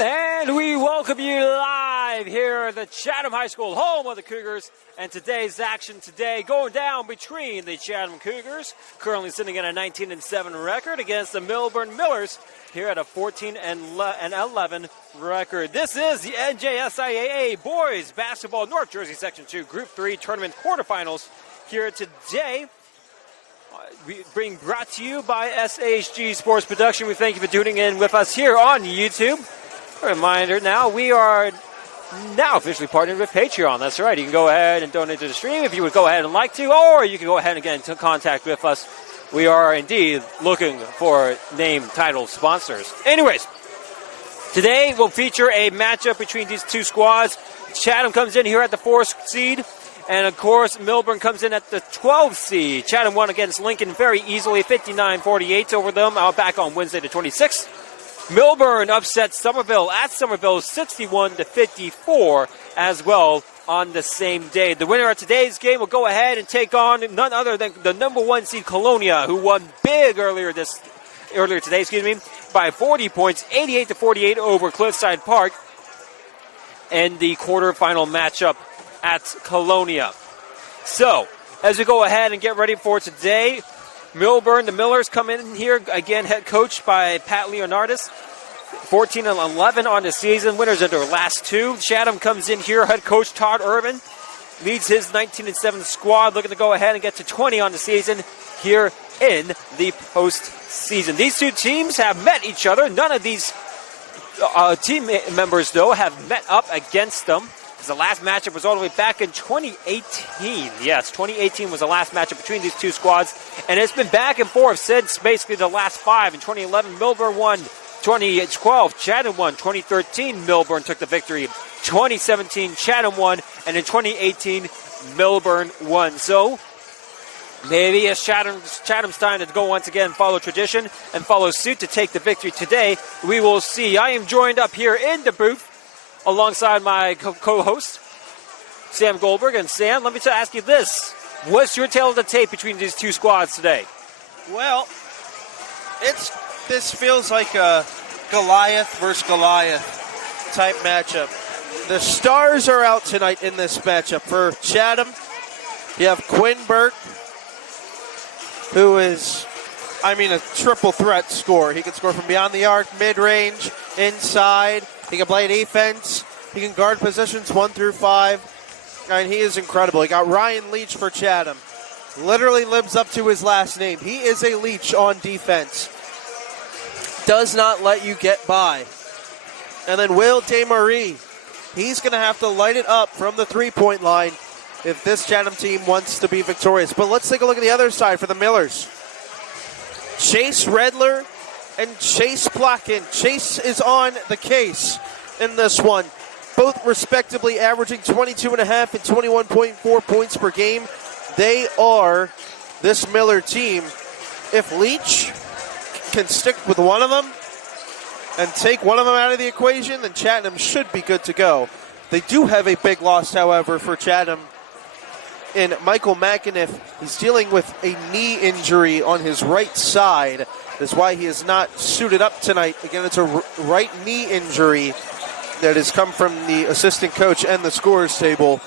And we welcome you live here at the Chatham High School, home of the Cougars. And today's action going down between the Chatham Cougars, currently sitting at a 19-7 record, against the Millburn Millers here at a 14-11 record. This is the NJSIAA Boys Basketball North Jersey Section 2 Group 3 Tournament Quarterfinals here today. Being brought to you by SHG Sports Production. We thank you for tuning in with us here on YouTube. A reminder now, we are now officially partnered with Patreon. That's right. You can go ahead and donate to the stream if you would go ahead and like to, or you can go ahead and get into contact with us. We are indeed looking for name, title, sponsors. Anyways, today we'll feature a matchup between these two squads. Chatham comes in here at the 4th seed. And, of course, Millburn comes in at the 12th seed. Chatham won against Lincoln very easily, 59-48 over them, back on Wednesday the 26th. Millburn upset Somerville at Somerville, 61-54 as well on the same day. The winner of today's game will go ahead and take on none other than the number 1 seed Colonia, who won big earlier today, by 40 points, 88-48 over Cliffside Park in the quarterfinal matchup at Colonia. So, as we go ahead and get ready for today, Millburn, the Millers come in here, again head coached by Pat Leonardis, 14-11 on the season, winners of their last two. Chatham comes in here, head coach Todd Urban, leads his 19-7 squad, looking to go ahead and get to 20 on the season here in the postseason. These two teams have met each other. None of these team members, though, have met up against them. The last matchup was all the way back in 2018. Yes, 2018 was the last matchup between these two squads. And it's been back and forth since basically the last 5. In 2011, Millburn won. 2012, Chatham won. 2013, Millburn took the victory. 2017, Chatham won. And in 2018, Millburn won. So maybe it's Chatham's time to go once again, follow tradition and follow suit to take the victory today. We will see. I am joined up here in the booth alongside my co-host, Sam Goldberg. And Sam, let me ask you this. What's your tale of the tape between these two squads today? Well, this feels like a Goliath versus Goliath type matchup. The stars are out tonight in this matchup. For Chatham, you have Quinn Burke, who is, a triple threat scorer. He can score from beyond the arc, mid-range, inside. He can play defense. He can guard positions 1 through 5. And he is incredible. He got Ryan Leach for Chatham. Literally lives up to his last name. He is a Leach on defense. Does not let you get by. And then Will DeMarie. He's going to have to light it up from the three-point line if this Chatham team wants to be victorious. But let's take a look at the other side for the Millers. Chase Redler and Chase Blacken. Chase is on the case in this one. Both respectively averaging 22.5 and 21.4 points per game. They are this Miller team. If Leach can stick with one of them and take one of them out of the equation, then Chatham should be good to go. They do have a big loss, however, for Chatham. And Michael McAniff is dealing with a knee injury on his right side. That's why he is not suited up tonight. Again, it's a right knee injury that has come from the assistant coach and the scorers table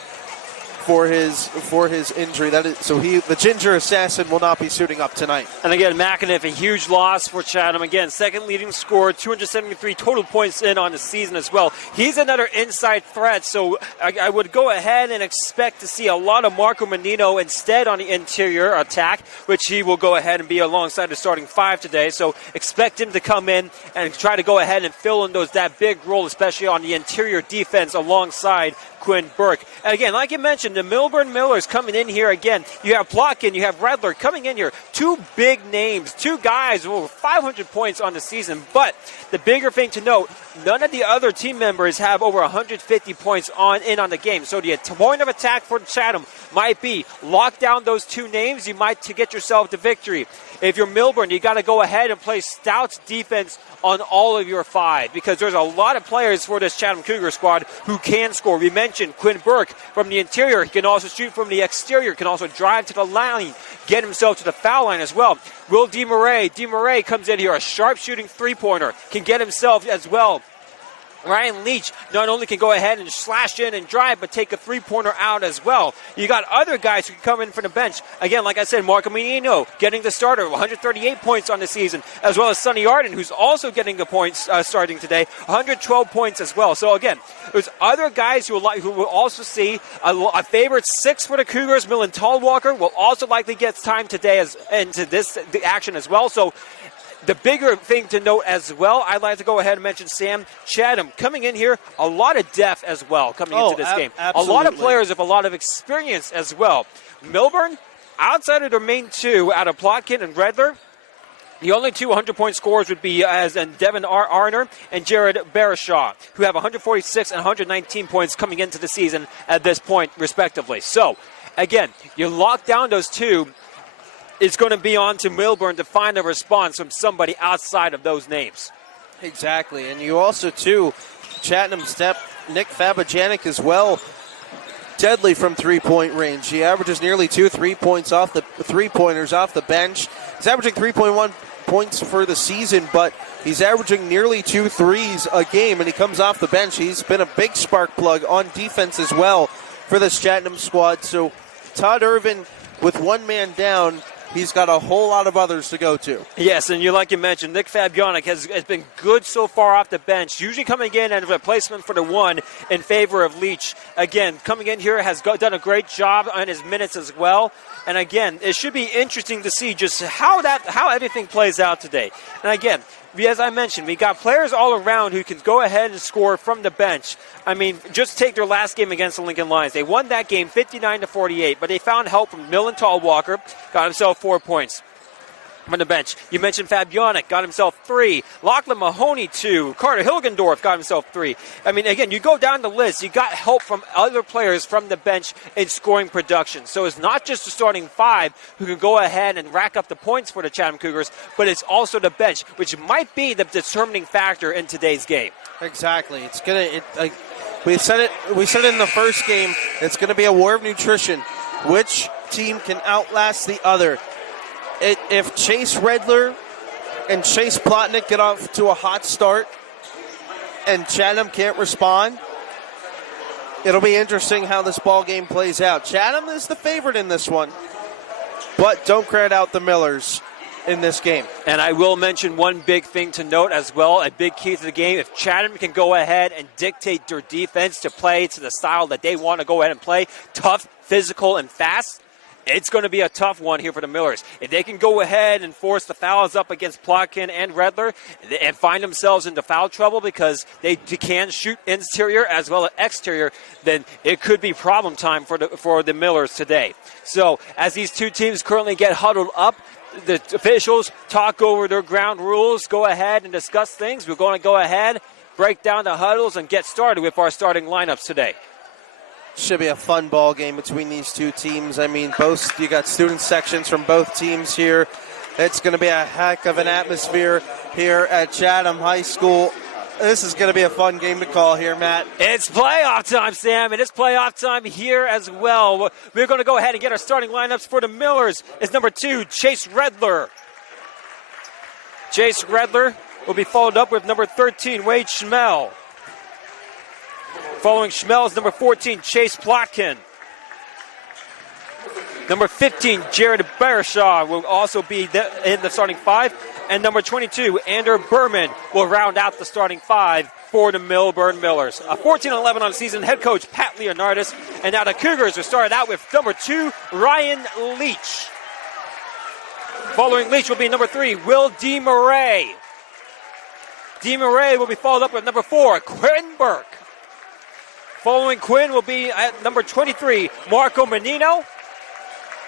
for his injury. The Ginger Assassin will not be suiting up tonight. And again, McAniff, a huge loss for Chatham. Again, second leading scorer, 273 total points in on the season as well. He's another inside threat, so I would go ahead and expect to see a lot of Marco Menino instead on the interior attack, which he will go ahead and be alongside the starting 5 today. So expect him to come in and try to go ahead and fill in that big role, especially on the interior defense alongside Quinn Burke. And again, like you mentioned, the Millburn Millers coming in here again. You have Plotkin, you have Redler coming in here. Two big names, two guys with over 500 points on the season. But the bigger thing to note, none of the other team members have over 150 points on the game. So the point of attack for Chatham might be lock down those two names. You might to get yourself the victory. If you're Millburn, you got to go ahead and play stout defense on all of your 5 because there's a lot of players for this Chatham Cougar squad who can score. We mentioned Quinn Burke from the interior. He can also shoot from the exterior, can also drive to the line, get himself to the foul line as well. Will DeMarais comes in here, a sharp shooting three-pointer, can get himself as well Ryan Leach not only can go ahead and slash in and drive, but take a three-pointer out as well. You got other guys who can come in from the bench. Again, like I said, Marco Menino getting the starter, 138 points on the season, as well as Sonny Arden, who's also getting the points starting today, 112 points as well. So again, there's other guys who will also see a favorite 6 for the Cougars. Millen Tallwalker will also likely get time today into the action as well. So the bigger thing to note as well, I'd like to go ahead and mention Sam Chatham coming in here. A lot of depth as well coming into this game. Absolutely. A lot of players with a lot of experience as well. Millburn, outside of their main 2 out of Plotkin and Redler, the only 2 100-point scorers would be Devin Arner and Jared Barishaw, who have 146 and 119 points coming into the season at this point, respectively. So, again, you lock down those 2. It's going to be on to Millburn to find a response from somebody outside of those names. Exactly. And you also, too, Chatham step, Nick Fabijanic as well, deadly from three-point range. He averages nearly 2 3-pointers off the bench. He's averaging 3.1 points for the season, but he's averaging nearly 2 threes a game, and he comes off the bench. He's been a big spark plug on defense as well for this Chatham squad. So Todd Irvin, with one man down, he's got a whole lot of others to go to. Yes, and like you mentioned, Nick Fabianic has been good so far off the bench, usually coming in as a replacement for the 1 in favor of Leach. Again, coming in here has done a great job on his minutes as well. And again, it should be interesting to see just how everything plays out today. And again, as I mentioned, we got players all around who can go ahead and score from the bench. I mean, just take their last game against the Lincoln Lions. They won that game 59-48, but they found help from Millen Tallwalker, got himself 4 points from the bench. You mentioned Fabianic, got himself 3. Lachlan Mahoney, 2. Carter Hilgendorf got himself 3. I mean, again, you go down the list, you got help from other players from the bench in scoring production. So it's not just the starting 5 who can go ahead and rack up the points for the Chatham Cougars, but it's also the bench, which might be the determining factor in today's game. Exactly. We said it in the first game. It's going to be a war of nutrition. Which team can outlast the other? If Chase Redler and Chase Plotnick get off to a hot start and Chatham can't respond, it'll be interesting how this ball game plays out. Chatham is the favorite in this one, but don't credit out the Millers in this game. And I will mention one big thing to note as well, a big key to the game. If Chatham can go ahead and dictate their defense to play to the style that they want to go ahead and play, tough, physical, and fast, it's going to be a tough one here for the Millers. If they can go ahead and force the fouls up against Plotkin and Redler and find themselves into foul trouble because they can shoot interior as well as exterior, then it could be problem time for the Millers today. So as these two teams currently get huddled up, the officials talk over their ground rules, go ahead and discuss things. We're going to go ahead, break down the huddles, and get started with our starting lineups today. Should be a fun ball game between these two teams. I mean, you got student sections from both teams here. It's going to be a heck of an atmosphere here at Chatham High School. This is going to be a fun game to call here, Matt. It's playoff time, Sam, and it's playoff time here as well. We're going to go ahead and get our starting lineups for the Millers. It's number 2, Chase Redler. Chase Redler will be followed up with number 13, Wade Schmel. Following Schmel is number 14, Chase Plotkin. Number 15, Jared Barishaw will also be in the starting 5. And number 22, Andrew Berman will round out the starting 5 for the Millburn Millers. 14-11 on the season, head coach Pat Leonardis. And now the Cougars are started out with number 2, Ryan Leach. Following Leach will be number 3, Will DeMurray. DeMurray will be followed up with number 4, Quinn Burke. Following Quinn will be at number 23, Marco Menino.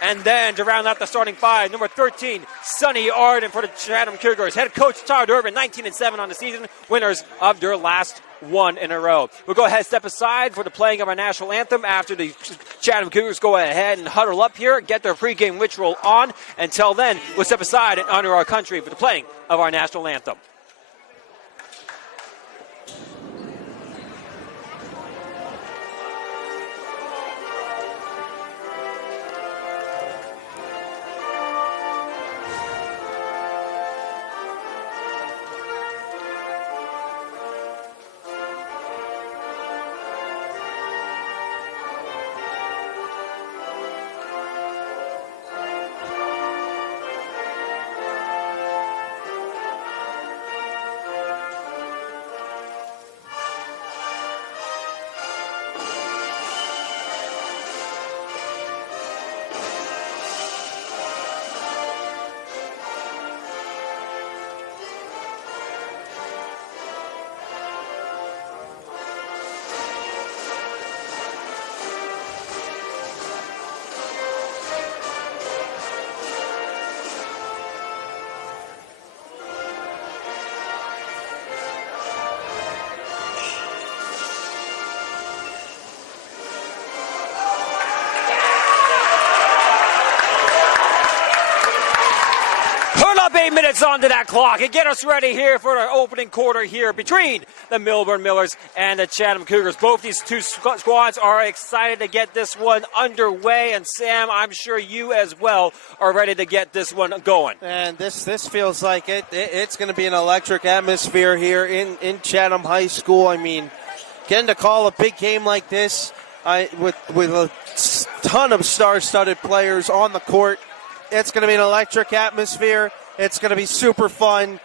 And then to round out the starting 5, number 13, Sonny Arden for the Chatham Cougars. Head coach Todd Irvin, 19-7 on the season, winners of their last one in a row. We'll go ahead and step aside for the playing of our national anthem after the Chatham Cougars go ahead and huddle up here, get their pregame ritual on. Until then, we'll step aside and honor our country for the playing of our national anthem. 8 minutes onto that clock and get us ready here for our opening quarter here between the Millburn Millers and the Chatham Cougars. Both these two squads are excited to get this one underway, and Sam, I'm sure you as well are ready to get this one going. And this feels like it's going to be an electric atmosphere here in Chatham High School. I mean, getting to call a big game like this with a ton of star-studded players on the court, it's going to be an electric atmosphere. It's going to be super fun,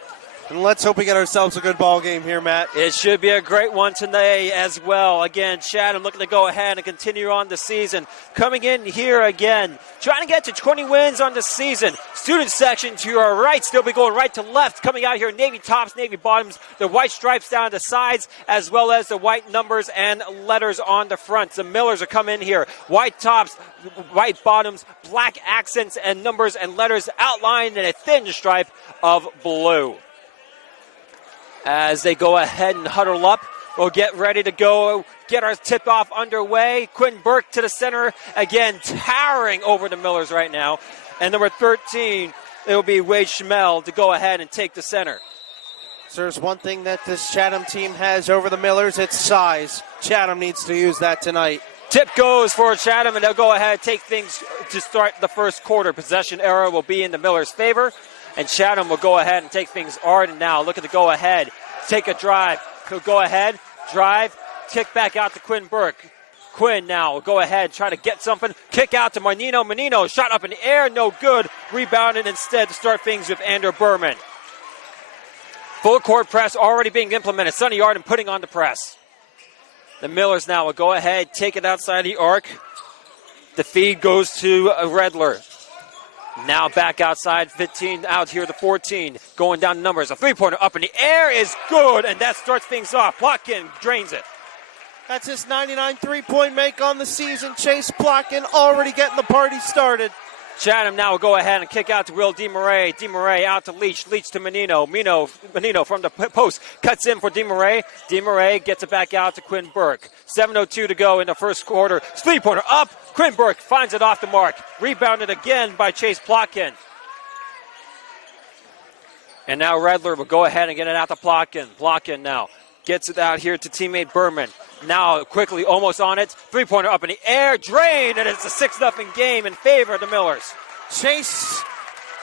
and let's hope we get ourselves a good ball game here, Matt. It should be a great one today as well. Again, Chatham looking to go ahead and continue on the season. Coming in here again, trying to get to 20 wins on the season. Student section to your right, still be going right to left. Coming out here, navy tops, navy bottoms, the white stripes down the sides, as well as the white numbers and letters on the front. The Millers are coming in here, white tops, white bottoms, black accents and numbers and letters outlined in a thin stripe of blue. As they go ahead and huddle up, we'll get ready to go, get our tip-off underway. Quinn Burke to the center, again, towering over the Millers right now. And number 13, it will be Wade Schmel to go ahead and take the center. So there's one thing that this Chatham team has over the Millers, it's size. Chatham needs to use that tonight. Tip goes for Chatham, and they'll go ahead and take things to start the first quarter. Possession era will be in the Millers' favor, and Chatham will go ahead and take things hard. And now looking to go ahead, take a drive. He'll go ahead, drive, kick back out to Quinn Burke. Quinn now will go ahead, try to get something. Kick out to Menino. Menino shot up in the air, no good. Rebounded instead to start things with Andrew Berman. Full court press already being implemented. Sonny Arden putting on the press. The Millers now will go ahead, take it outside the arc. The feed goes to Redler. Now back outside, 15 out here to 14. Going down the numbers. A three-pointer up in the air is good, and that starts things off. Plotkin drains it. That's his 99 three-point make on the season. Chase Plotkin already getting the party started. Chatham now will go ahead and kick out to Will DeMarais. DeMarais out to Leach. Leach to Menino. Menino from the post cuts in for DeMarais. DeMarais gets it back out to Quinn Burke. 7:02 to go in the first quarter. Three-pointer up. Quinn Burke finds it off the mark. Rebounded again by Chase Plotkin. And now Redler will go ahead and get it out to Plotkin. Plotkin now gets it out here to teammate Berman. Now quickly almost on it. Three-pointer up in the air. Drained, and it's a 6-0 game in favor of the Millers.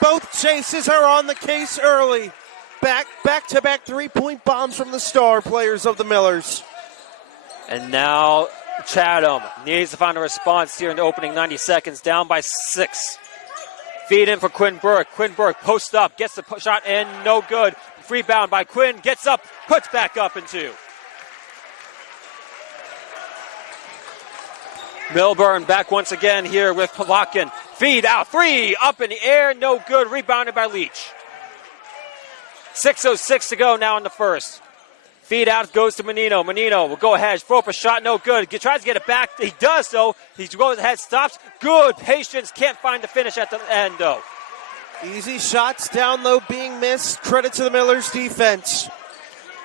Both chases are on the case early. Back-to-back three-point bombs from the star players of the Millers. And now Chatham needs to find a response here in the opening 90 seconds. Down by 6. Feed in for Quinn Burke. Quinn Burke posts up, gets the shot in, no good. Rebound by Quinn, gets up, puts back up in 2. Millburn back once again here with Plotkin. Feed out, 3, up in the air, no good. Rebounded by Leach. 6:06 to go now in the first. Feed out goes to Menino. Menino will go ahead, throw up a shot, no good. He tries to get it back. He does so. He goes ahead, stops. Good patience, can't find the finish at the end though. Easy shots down low being missed. Credit to the Millers defense.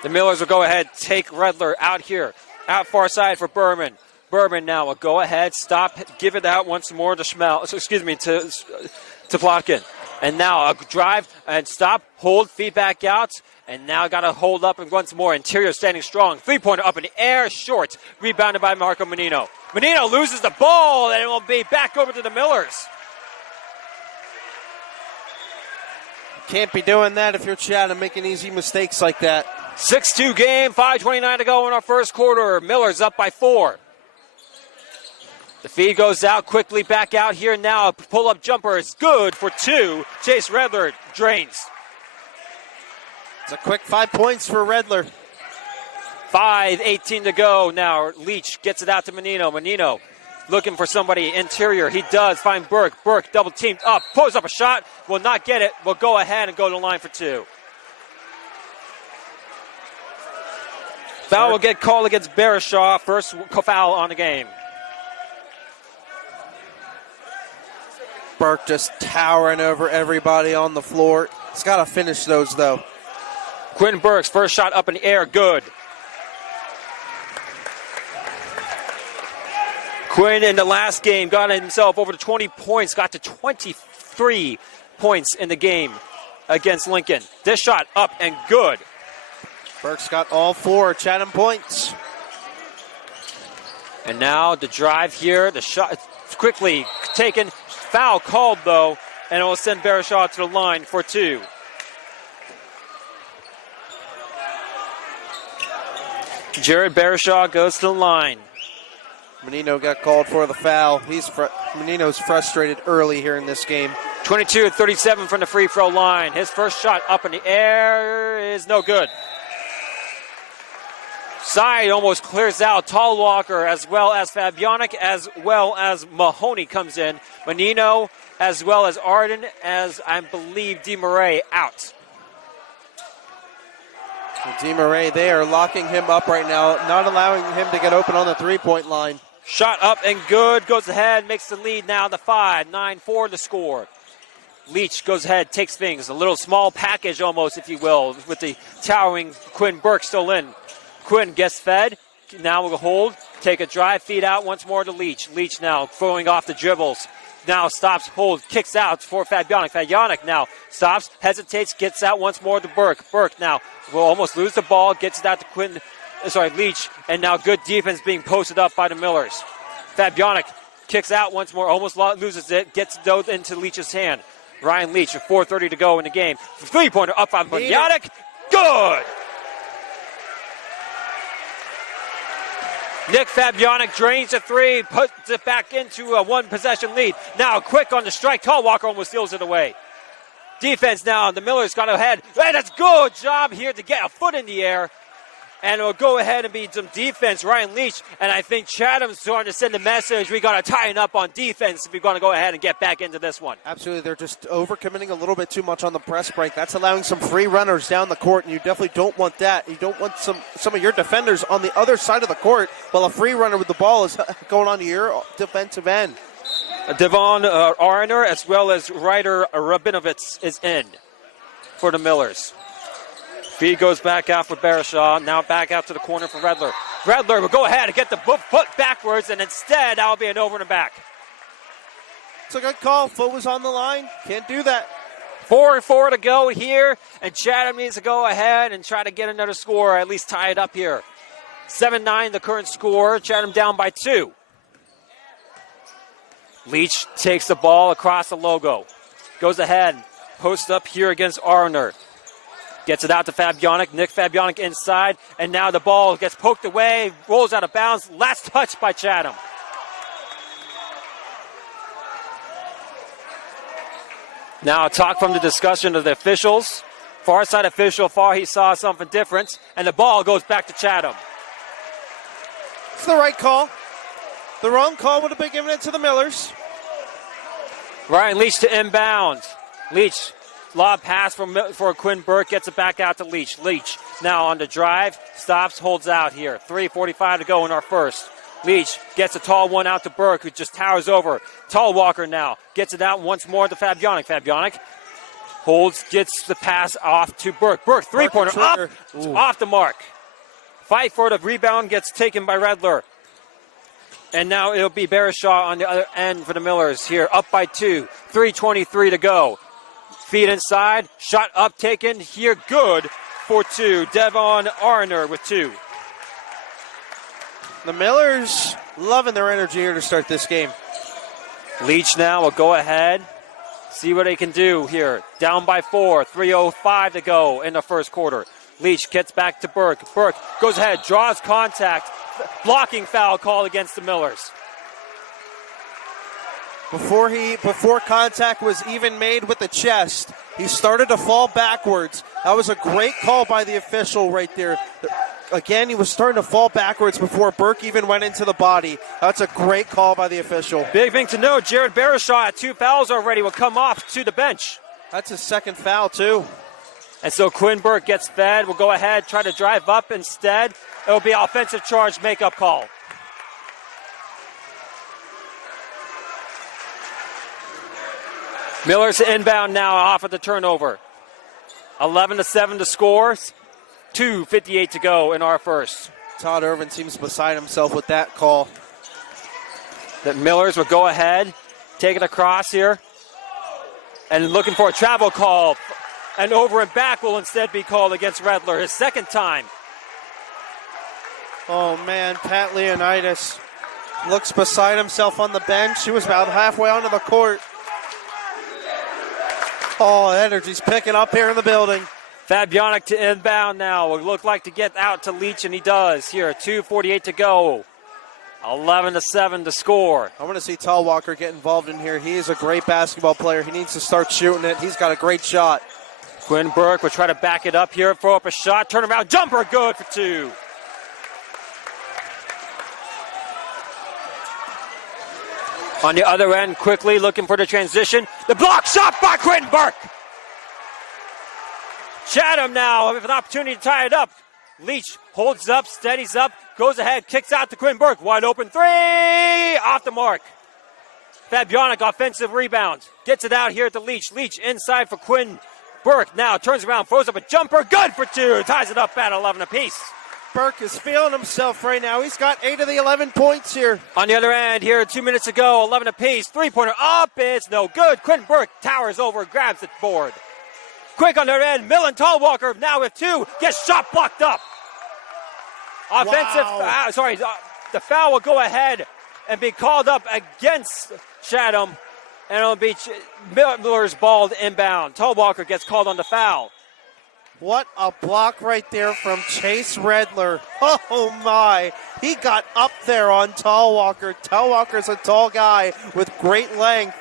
The Millers will go ahead, take Redler out here. Out far side for Berman. Berman now will go ahead, stop, give it out once more to to Plotkin. And now a drive and stop, hold, feed back out. And now got to hold up and once more. Interior standing strong. Three-pointer up in the air, short. Rebounded by Marco Menino. Menino loses the ball, and it will be back over to the Millers. Can't be doing that if you're Chatham, making easy mistakes like that. 6-2 game, 5:29 to go in our first quarter. Millers up by 4. The feed goes out quickly, back out here now. A pull-up jumper is good for 2. Chase Redler drains. It's a quick 5 points for Redler. 5:18 to go now. Leach gets it out to Menino. Menino looking for somebody interior. He does find Burke. Burke double teamed up. Pulls up a shot. Will not get it. Will go ahead and go to the line for 2. Foul will get called against Barishaw. First foul on the game. Burke just towering over everybody on the floor. He's got to finish those, though. Quinn Burke's first shot up in the air, good. Quinn in the last game got himself over to 20 points, got to 23 points in the game. against Lincoln. This shot up and good. Burke's got all 4 Chatham points. And now the drive here. The shot quickly taken. Foul called, though, and it will send Barishaw to the line for 2. Jared Barishaw goes to the line. Menino got called for the foul. Menino's frustrated early here in this game. 22-37 from the free throw line. His first shot up in the air is no good. Side almost clears out. Tall Walker as well as Fabianic as well as Mahoney comes in. Menino as well as Arden as I believe DeMarais out. DeMarais, they are locking him up right now, not allowing him to get open on the three-point line. Shot up and good. Goes ahead, makes the lead now to 5. 9-4 to score. Leach goes ahead, takes things. A little small package almost, if you will, with the towering Quinn Burke still in. Quinn gets fed. Now will hold. Take a drive, feed out once more to Leach. Leach now throwing off the dribbles. Now stops, holds, kicks out for Fabianic. Fabianic now stops, hesitates, gets out once more to Burke. Burke now will almost lose the ball, gets it out to Leach, and now good defense being posted up by the Millers. Fabianic kicks out once more, almost loses it, gets it into Leach's hand. Ryan Leach with 4:30 to go in the game. Three-pointer up on Fabianic. Good! Nick Fabianic drains the 3, puts it back into a one-possession lead. Now quick on the strike. Tall Walker almost steals it away. Defense now. The Millers got ahead. Hey, that's good job here to get a foot in the air. And it'll go ahead and be some defense. Ryan Leach, and I think Chatham's starting to send a message. We got to tighten up on defense if we're going to go ahead and get back into this one. Absolutely. They're just overcommitting a little bit too much on the press break. That's allowing some free runners down the court, and you definitely don't want that. You don't want some of your defenders on the other side of the court while a free runner with the ball is going on to your defensive end. Devon Arner as well as Ryder Rabinovitz is in for the Millers. Feed goes back out for Barishaw. Now back out to the corner for Redler. Redler will go ahead and get the foot backwards, and instead that'll be an over and back. It's a good call. Foot was on the line. Can't do that. 4-4 to go here, and Chatham needs to go ahead and try to get another score, or at least tie it up here. 7-9 the current score. Chatham down by 2. Leach takes the ball across the logo. Goes ahead. Posts up here against Arner. Gets it out to Fabianic. Nick Fabianic inside. And now the ball gets poked away. Rolls out of bounds. Last touch by Chatham. Now talk from the discussion of the officials. Far side official, he saw something different. And the ball goes back to Chatham. It's the right call. The wrong call would have been given it to the Millers. Ryan Leach to inbound. Leach. Lob pass for Quinn Burke, gets it back out to Leach. Leach now on the drive, stops, holds out here. 3:45 to go in our first. Leach gets a tall one out to Burke, who just towers over. Tall Walker now gets it out once more to Fabianic. Fabianic holds, gets the pass off to Burke. Burke, three-pointer up, off the mark. Fight for the rebound, gets taken by Redler. And now it'll be Barishaw on the other end for the Millers here, up by 2. 3:23 to go. Feed inside, shot up taken here, good for 2. Devon Arner with 2. The Millers loving their energy here to start this game. Leach now will go ahead, see what they can do here. Down by 4, 3:05 to go in the first quarter. Leach gets back to Burke. Burke goes ahead, draws contact, blocking foul call against the Millers. Before contact was even made with the chest, he started to fall backwards. That was a great call by the official right there. Again, he was starting to fall backwards before Burke even went into the body. That's a great call by the official. Big thing to note, Jared Barishaw at 2 fouls already will come off to the bench. That's his second foul, too. And so Quinn Burke gets fed. We'll go ahead, try to drive up instead. It'll be offensive charge makeup call. Miller's inbound now off of the turnover. 11-7 to score. 2:58 to go in our first. Todd Irvin seems beside himself with that call. The Millers will go ahead, take it across here, and looking for a travel call and over and back will instead be called against Redler, his second time. Oh, man, Pat Leonidas looks beside himself on the bench. He was about halfway onto the court. Oh, energy's picking up here in the building. Fabianic to inbound now. Will look like to get out to Leach, and he does. Here, 2:48 to go. 11-7 to score. I want to see Tall Walker get involved in here. He is a great basketball player. He needs to start shooting it. He's got a great shot. Quinn Burke will try to back it up here, throw up a shot, turn around, jumper, good for 2. On the other end, quickly looking for the transition. The block shot by Quinn Burke. Chatham now with an opportunity to tie it up. Leach holds up, steadies up, goes ahead, kicks out to Quinn Burke. Wide open 3, off the mark. Fabianic offensive rebound. Gets it out here to Leach. Leach inside for Quinn Burke. Now turns around, throws up a jumper, good for 2. Ties it up at 11 apiece. Burke is feeling himself right now. He's got 8 of the 11 points here. On the other end here, 2 minutes ago, 11 apiece. Three-pointer up, it's no good. Quinn Burke towers over, grabs the board. Quick on the other end, Millen Tallwalker now with 2, gets shot blocked up. Offensive, the foul will go ahead and be called up against Chatham, and it'll be Miller's ball inbound. Tallwalker gets called on the foul. What a block right there from Chase Redler. Oh, my. He got up there on Tallwalker. Tallwalker's a tall guy with great length.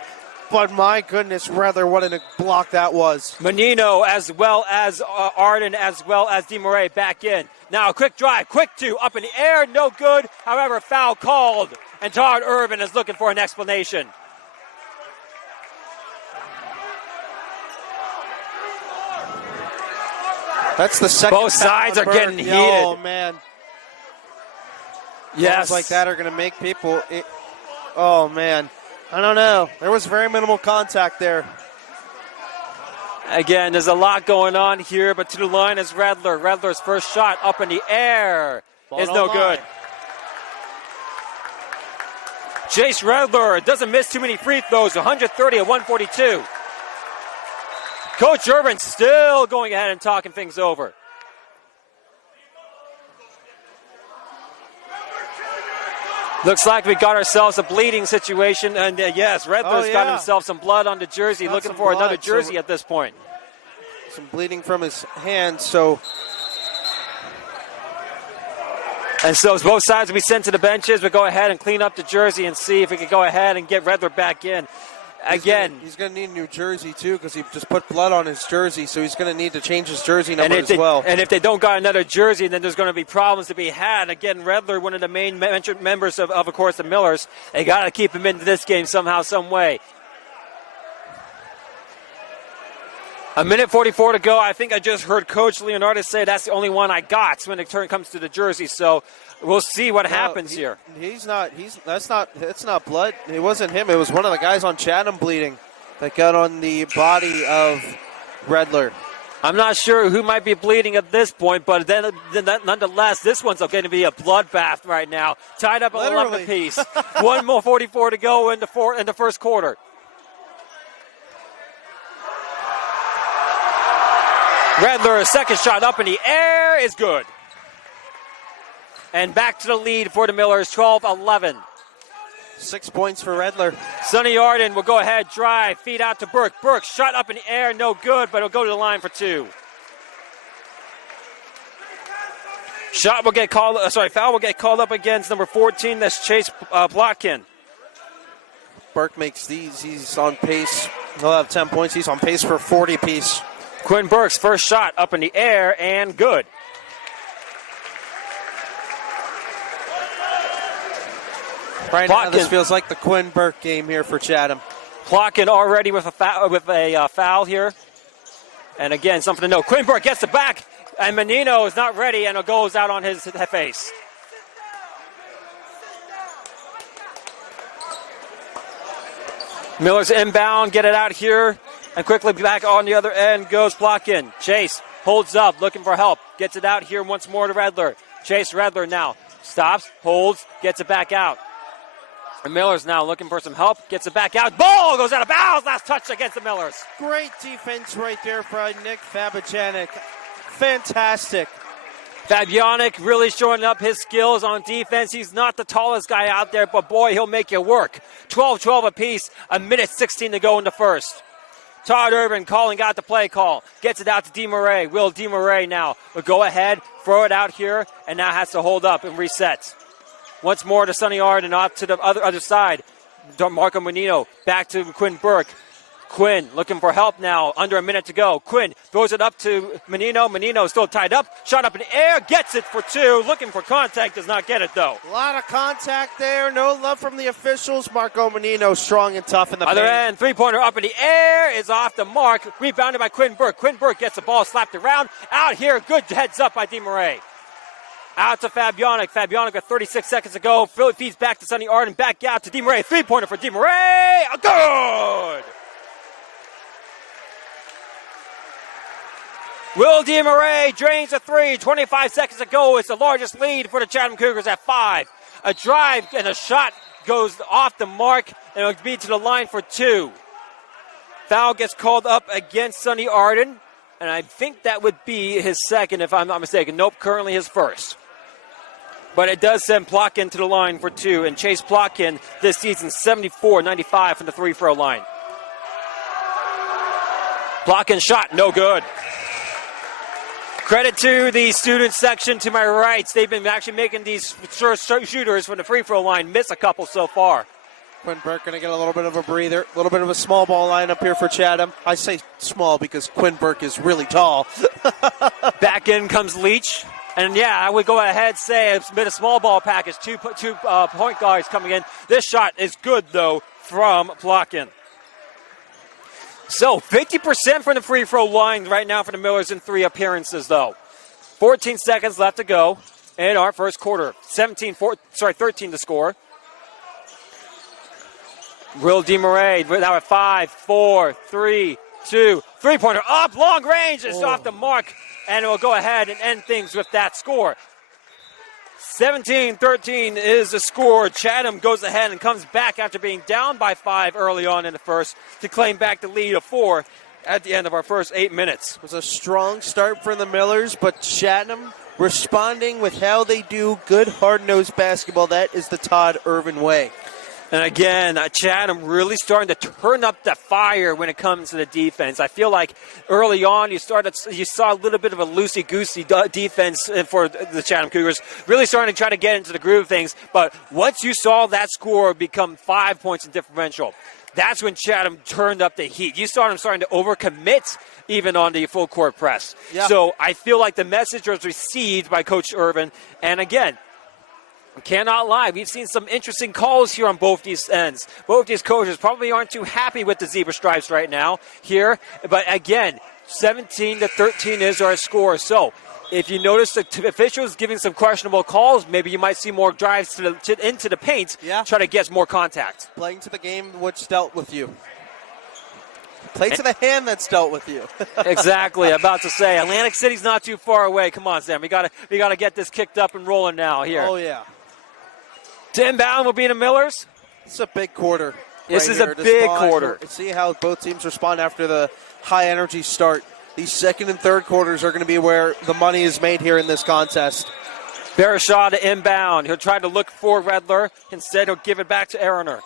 But, my goodness, Redler, what a block that was. Menino as well as Arden as well as DeMarais back in. Now a quick drive, quick 2, up in the air, no good. However, foul called. And Todd Irvin is looking for an explanation. That's the second. Both sides are getting heated. Oh, man. Yes. Calls like that are going to make people. Oh, man. I don't know. There was very minimal contact there. Again, there's a lot going on here, but to the line is Redler. Redler's first shot up in the air is no good. Chase Redler doesn't miss too many free throws, 130 at 142. Coach Irvin still going ahead and talking things over. Looks like we got ourselves a bleeding situation, and yes, Redler's got himself some blood on the jersey, looking for another jersey at this point. Some bleeding from his hand, so. And so both sides will be sent to the benches. We'll go ahead and clean up the jersey and see if we can go ahead and get Redler back in. Again, he's going to need a new jersey, too, because he just put blood on his jersey, so he's going to need to change his jersey number as well. And if they don't got another jersey, then there's going to be problems to be had. Again, Redler, one of the main members of course, the Millers. They got to keep him into this game somehow, some way. A minute 44 to go. I think I just heard Coach Leonardis say that's the only one I got when it comes to the jersey. So we'll see what happens here. That's not blood. It wasn't him. It was one of the guys on Chatham bleeding that got on the body of Redler. I'm not sure who might be bleeding at this point, but then nonetheless, this one's going to be a bloodbath right now. Tied up at 11 apiece. 1 more 44 to go in the first quarter. Redler, a second shot up in the air is good. And back to the lead for the Millers, 12-11. 6 points for Redler. Sonny Arden will go ahead, drive, feed out to Burke. Burke, shot up in the air, no good, but he'll go to the line for 2. Foul will get called up against number 14, that's Chase Plotkin. Burke makes these, he's on pace. He'll have 10 points, he's on pace for 40 apiece. Quinn Burke's first shot up in the air and good. Right now, this feels like the Quinn Burke game here for Chatham. Plotkin already with a foul here. And again, something to know. Quinn Burke gets it back, and Menino is not ready, and it goes out on his face. Miller's inbound, get it out here. And quickly back on the other end goes Plotkin. Chase holds up, looking for help. Gets it out here once more to Redler. Chase Redler now. Stops, holds, gets it back out. The Millers now looking for some help. Gets it back out. Ball goes out of bounds. Last touch against the Millers. Great defense right there by Nick Fabijanik. Fantastic. Fabianic really showing up his skills on defense. He's not the tallest guy out there, but boy, he'll make you work. 12-12 apiece, a minute 16 to go in the first. Todd Irvin calling out the play call. Gets it out to DeMurray. Will DeMurray now will go ahead, throw it out here, and now has to hold up and reset. Once more to Sonny Arden, off to the other side. Marco Menino back to Quinn Burke. Quinn looking for help now. Under a minute to go. Quinn throws it up to Menino. Menino still tied up. Shot up in the air. Gets it for two. Looking for contact. Does not get it, though. A lot of contact there. No love from the officials. Marco Menino strong and tough in the Other paint. end. Three-pointer up in the air. Is off the mark. Rebounded by Quinn Burke. Quinn Burke gets the ball slapped around. Out here. Good heads up by DeMurray. Out to Fabianic. Fabianic with 36 seconds to go. Philly feeds back to Sonny Arden. Back out to DeMurray. Three-pointer for DeMurray. Good! Will DeMurray drains a three. 25 seconds to go. It's the largest lead for the Chatham Cougars at 5. A drive and a shot goes off the mark, and it'll be to the line for 2. Foul gets called up against Sonny Arden, and I think that would be his second, if I'm not mistaken. Nope, currently his first. But it does send Plotkin to the line for 2, and Chase Plotkin this season 74-95 from the free-throw line. Plotkin shot, no good. Credit to the student section to my right. They've been actually making these shooters from the free throw line miss a couple so far. Quinn Burke going to get a little bit of a breather. A little bit of a small ball lineup here for Chatham. I say small because Quinn Burke is really tall. Back in comes Leach. And yeah, I would go ahead and say it's been a small ball package. Two point guards coming in. This shot is good, though, from Plotkin. So 50% from the free throw line right now for the Millers in 3 appearances, though. 14 seconds left to go in our first quarter. 13 to score. Will DeMurray now at 5, 4, 3, 2. Three-pointer up, long range. It's off the mark, and it will go ahead and end things with that score. 17-13 is the score. Chatham goes ahead and comes back after being down by 5 early on in the first to claim back the lead of 4 at the end of our first 8 minutes. It was a strong start for the Millers, but Chatham responding with how they do good hard-nosed basketball. That is the Todd Irvin way. And again, Chatham really starting to turn up the fire when it comes to the defense. I feel like early on you saw a little bit of a loosey-goosey defense for the Chatham Cougars, really starting to try to get into the groove of things. But once you saw that score become 5 points in differential, that's when Chatham turned up the heat. You saw them starting to overcommit even on the full court press. Yeah. So I feel like the message was received by Coach Irvin. And again, cannot lie. We've seen some interesting calls here on both these ends. Both these coaches probably aren't too happy with the zebra stripes right now here. But again, 17-13 is our score. So if you notice the officials giving some questionable calls, maybe you might see more drives into the paint, try to get more contact. Playing to the game which dealt with you. Play to the hand that's dealt with you. Exactly. About to say, Atlantic City's not too far away. Come on, Sam. We gotta get this kicked up and rolling now here. Oh, yeah. To inbound will be the Millers. It's a big quarter. This is a big quarter. See how both teams respond after the high-energy start. These second and third quarters are going to be where the money is made here in this contest. Barishaw to inbound. He'll try to look for Redler. Instead, he'll give it back to Aroner.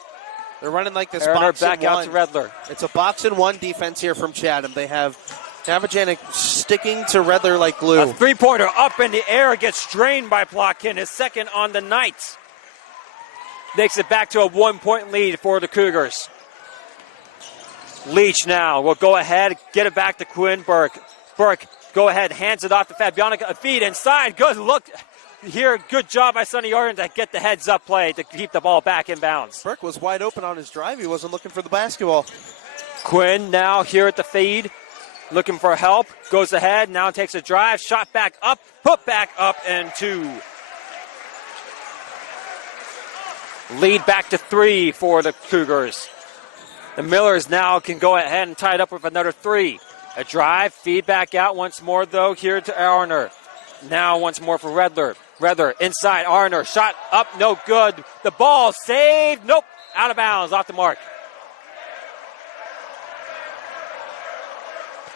They're running like this Aroner box back and out one. to Redler. It's a box and one defense here from Chatham. They have Navajanik sticking to Redler like glue. A three-pointer up in the air gets drained by Plotkin. His second on the night. Makes it back to a 1-point lead for the Cougars. Leach now will go ahead, get it back to Quinn Burke. Burke, go ahead, hands it off to Fabianic. A feed inside. Good look here. Good job by Sonny Arden to get the heads-up play to keep the ball back in bounds. Burke was wide open on his drive. He wasn't looking for the basketball. Quinn now here at the feed, looking for help. Goes ahead, now takes a drive. Shot back up, put back up, and 2. Lead back to 3 for the Cougars. The Millers now can go ahead and tie it up with another 3. A drive, feed back out once more, though, here to Aroner. Now once more for Redler. Redler inside, Arner, shot up, no good. The ball saved, nope, out of bounds, off the mark.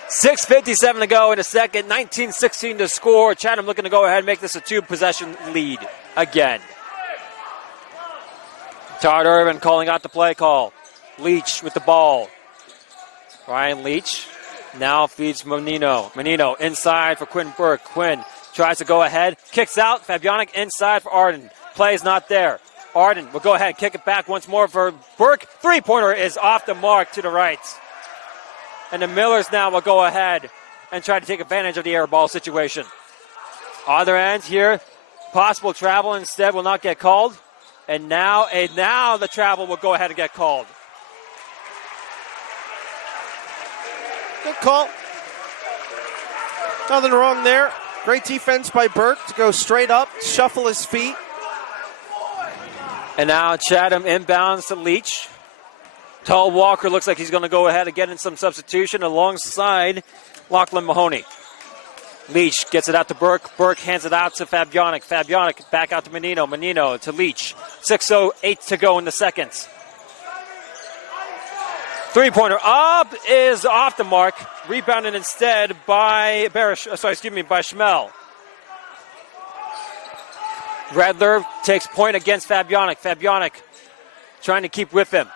6:57 to go in the second, 19-16 to score. Chatham looking to go ahead and make this a 2-possession lead again. Todd Irvin calling out the play call. Leach with the ball. Ryan Leach now feeds Menino. Menino inside for Quinn Burke. Quinn tries to go ahead, kicks out. Fabianic inside for Arden. Play's not there. Arden will go ahead and kick it back once more for Burke. Three-pointer is off the mark to the right. And the Millers now will go ahead and try to take advantage of the air ball situation. Other end here, possible travel instead will not get called. And now the travel will go ahead and get called. Good call. Nothing wrong there. Great defense by Burke to go straight up, shuffle his feet. And now Chatham inbounds to Leach. Tall Walker looks like he's going to go ahead and get in some substitution alongside Lachlan Mahoney. Leach gets it out to Burke. Burke hands it out to Fabianic. Fabianic back out to Menino. Menino to Leach. 6:08 to go in the second. Three-pointer up is off the mark. Rebounded instead by Schmel. Redler takes point against Fabianic. Fabianic trying to keep with him.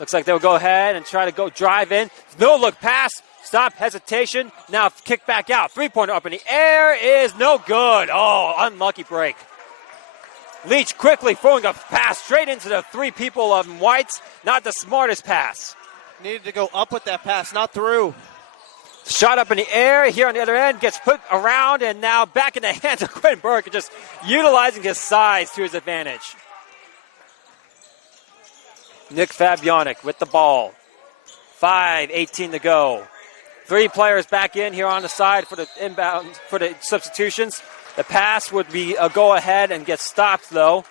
Looks like they'll go ahead and try to go drive in. No look pass. Stop, hesitation. Now kick back out. Three-pointer up in the air is no good. Oh, unlucky break. Leach quickly throwing a pass straight into the three people of Whites. Not the smartest pass. Needed to go up with that pass, not through. Shot up in the air here on the other end. Gets put around and now back in the hands of Quinn Burke. Just utilizing his size to his advantage. Nick Fabianic with the ball. 5:18 to go. Three players back in here on the side for the inbound, for the substitutions. The pass would be a go ahead and get stopped though.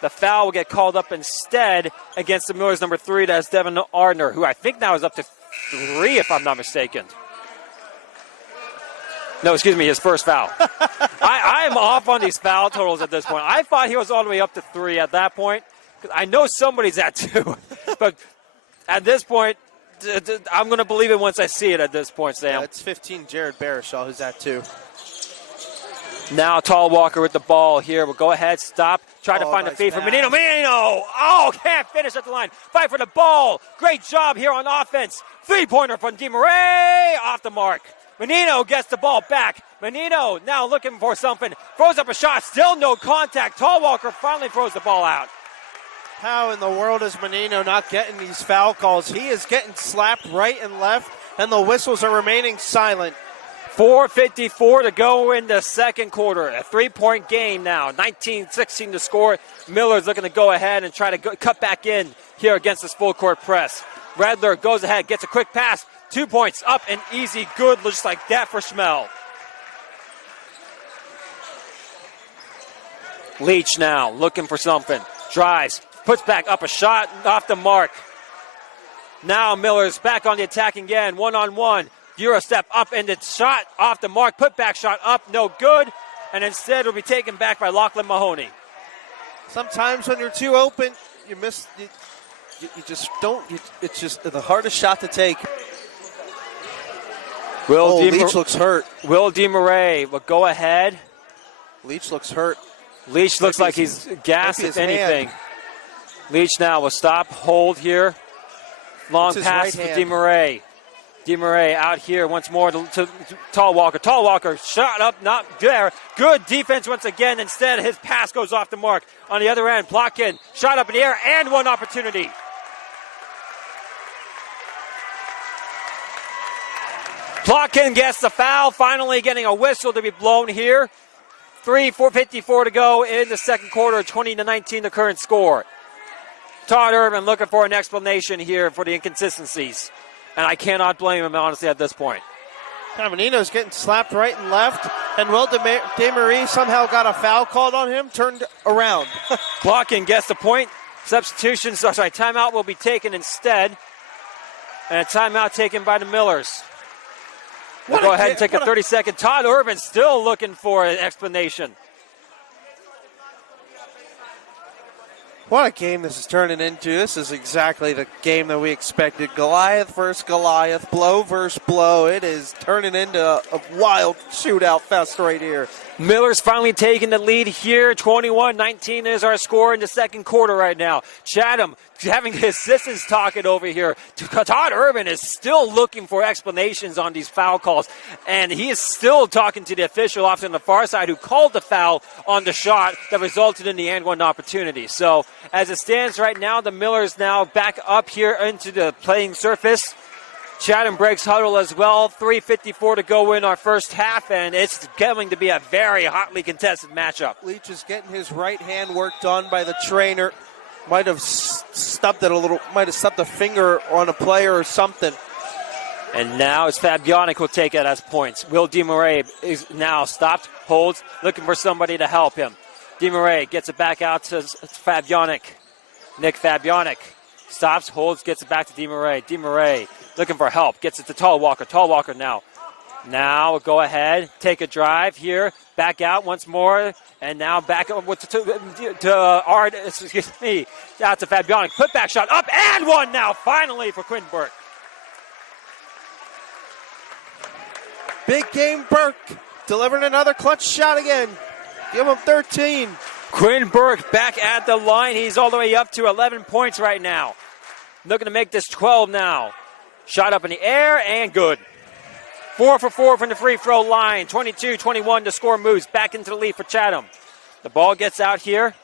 The foul will get called up instead against the Millers number 3. That's Devin Ardner, who I think now is up to 3 if I'm not mistaken. No, excuse me, his first foul. I am off on these foul totals at this point. I thought he was all the way up to 3 at that point. I know somebody's at 2, but at this point, I'm going to believe it once I see it at this point, Sam. Yeah, it's 15, Jared Barishaw, who's at 2. Now Tall Walker with the ball here. We'll go ahead, stop, try to find a feed for Menino. Menino! Oh, can't finish at the line. Fight for the ball. Great job here on offense. Three-pointer from DeMarais off the mark. Menino gets the ball back. Menino now looking for something. Throws up a shot. Still no contact. Tall Walker finally throws the ball out. How in the world is Menino not getting these foul calls? He is getting slapped right and left, and the whistles are remaining silent. 4:54 to go in the second quarter. A 3-point game now. 19-16 to score. Miller's looking to go ahead and try to cut back in here against this full-court press. Redler goes ahead, gets a quick pass. 2 points up and easy. Good, just like that for Schmel. Leach now looking for something. Drives. Puts back up a shot off the mark. Now Miller's back on the attack again. One-on-one. Euro step up and the shot off the mark. Put back shot up. No good. And instead will be taken back by Lachlan Mahoney. Sometimes when you're too open, you miss. You just don't. It's just the hardest shot to take. Leach looks hurt. Will DeMarais will go ahead. Leach looks hurt. Leach looks like he's gassed, if anything. Hand. Leach now will stop, hold here. Long pass for DeMarais. DeMarais out here once more to Tall Walker. Tall Walker shot up, not there. Good defense once again. Instead, his pass goes off the mark. On the other end, Plotkin shot up in the air and one opportunity. Plotkin gets the foul, finally getting a whistle to be blown here. 4:54 to go in the second quarter, 20-19 the current score. Todd Irvin looking for an explanation here for the inconsistencies. And I cannot blame him, honestly, at this point. Menino's getting slapped right and left. And Will DeMarais somehow got a foul called on him, turned around. Plotkin gets the point. Substitutions, timeout will be taken instead. And a timeout taken by the Millers. We'll go ahead and take a 30-second. Todd Irvin still looking for an explanation. What a game this is turning into. This is exactly the game that we expected. Goliath versus Goliath, blow versus blow. It is turning into a wild shootout fest right here. Miller's finally taking the lead here. 21-19 is our score in the second quarter right now. Chatham having his assistants talking over here. Todd Urban is still looking for explanations on these foul calls, and he is still talking to the official off on the far side who called the foul on the shot that resulted in the and one opportunity. So as it stands right now, the Millers now back up here into the playing surface. Chatham breaks huddle as well. 3:54 to go in our first half, and it's going to be a very hotly contested matchup. Leach is getting his right hand worked on by the trainer. Might have stubbed it a little, might have stubbed a finger on a player or something. And now it's Fabianic who'll take it as points. Will DeMarais is now stopped, holds, looking for somebody to help him. DeMarais gets it back out to Fabianic. Nick Fabianic stops, holds, gets it back to DeMarais. DeMarais looking for help, gets it to Tallwalker. Tallwalker now. Now go ahead, take a drive here, back out once more, and now back up to Art, excuse me, out to Fabianic. Put back shot up and one now, finally for Quinn Burke. Big game Burke, delivering another clutch shot again. Give him 13. Quinn Burke back at the line. He's all the way up to 11 points right now. Looking to make this 12 now. Shot up in the air and good. 4 for 4 from the free throw line. 22-21 to score moves back into the lead for Chatham. The ball gets out here,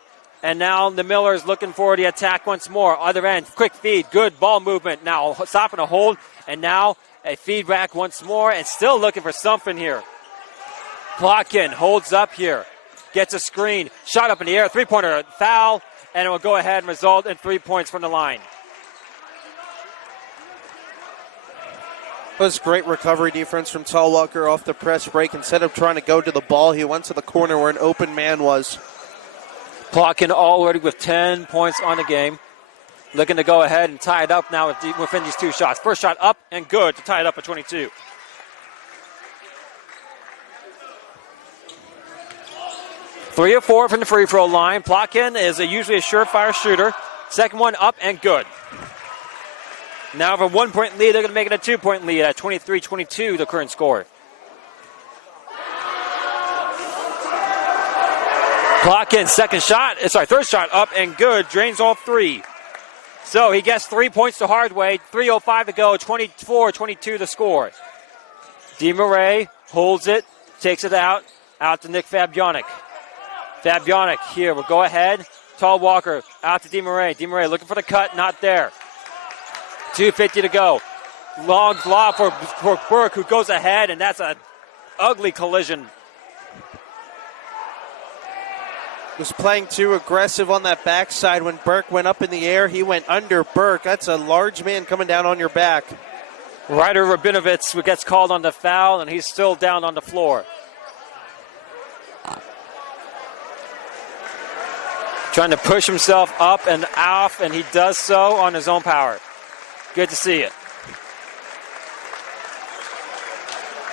and now the Millers looking for the attack once more. Other end, quick feed, good ball movement. Now stopping a hold, and now a feedback once more, and still looking for something here. Plotkin holds up here, gets a screen, shot up in the air, three-pointer foul, and it will go ahead and result in 3 points from the line. It was great recovery defense from Tallwalker off the press break. Instead of trying to go to the ball, he went to the corner where an open man was. Plotkin already with 10 points on the game. Looking to go ahead and tie it up now within these two shots. First shot up and good to tie it up at 22. Three of 4 from the free throw line. Plotkin is usually a surefire shooter. Second one up and good. Now from 1 point lead, they're going to make it a 2 point lead at 23-22, the current score. Plotkin, third shot up and good, drains all three. So he gets 3 points the hard way, 3:05 to go, 24-22 the score. DeMarais holds it, takes it out to Nick Fabianic. Fabianic here will go ahead. Tallwalker out to DeMarais. DeMarais looking for the cut, not there. 2:50 to go. Long lob for Burke, who goes ahead, and that's an ugly collision. Was playing too aggressive on that backside. When Burke went up in the air, he went under Burke. That's a large man coming down on your back. Ryder Rabinovitz gets called on the foul, and he's still down on the floor. Trying to push himself up and off, and he does so on his own power. Good to see it.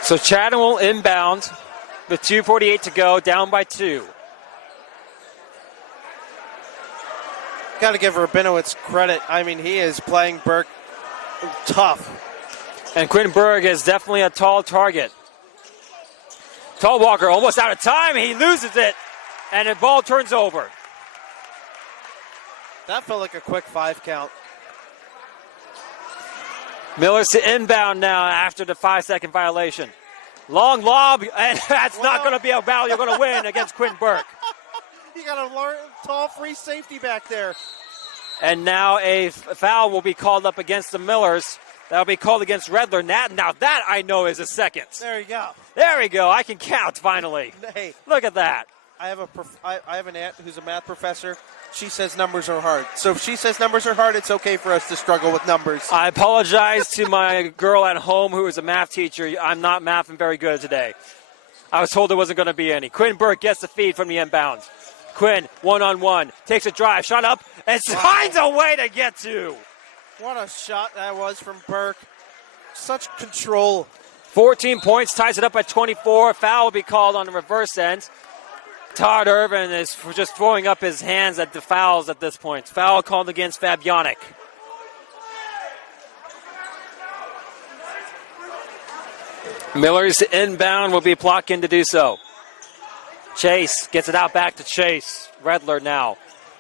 So Chatham will inbound with 2:48 to go, down by 2. Got to give Rabinowitz credit. I mean, he is playing Burke tough. And Quinn Berg is definitely a tall target. Tallwalker almost out of time. He loses it, and the ball turns over. That felt like a quick 5 count. Miller's to inbound now after the 5-second violation. Long lob, and that's not going to be a battle you're going to win against Quinn Burke. You got a tall free safety back there. And now a foul will be called up against the Millers. That'll be called against Redler. Now that I know is a second. There you go. There we go. I can count finally. Hey, look at that. I have an aunt who's a math professor. She says numbers are hard. So if she says numbers are hard, it's okay for us to struggle with numbers. I apologize to my girl at home who is a math teacher. I'm not mathing very good today. I was told there wasn't going to be any. Quinn Burke gets the feed from the inbound. Quinn, one-on-one, takes a drive, shot up, and finds a way to get to. What a shot that was from Burke. Such control. 14 points, ties it up at 24. Foul will be called on the reverse end. Todd Irvin is just throwing up his hands at the fouls at this point. Foul called against Fabianic. Miller's inbound will be blocked in to do so. Chase gets it out back to Chase. Redler now.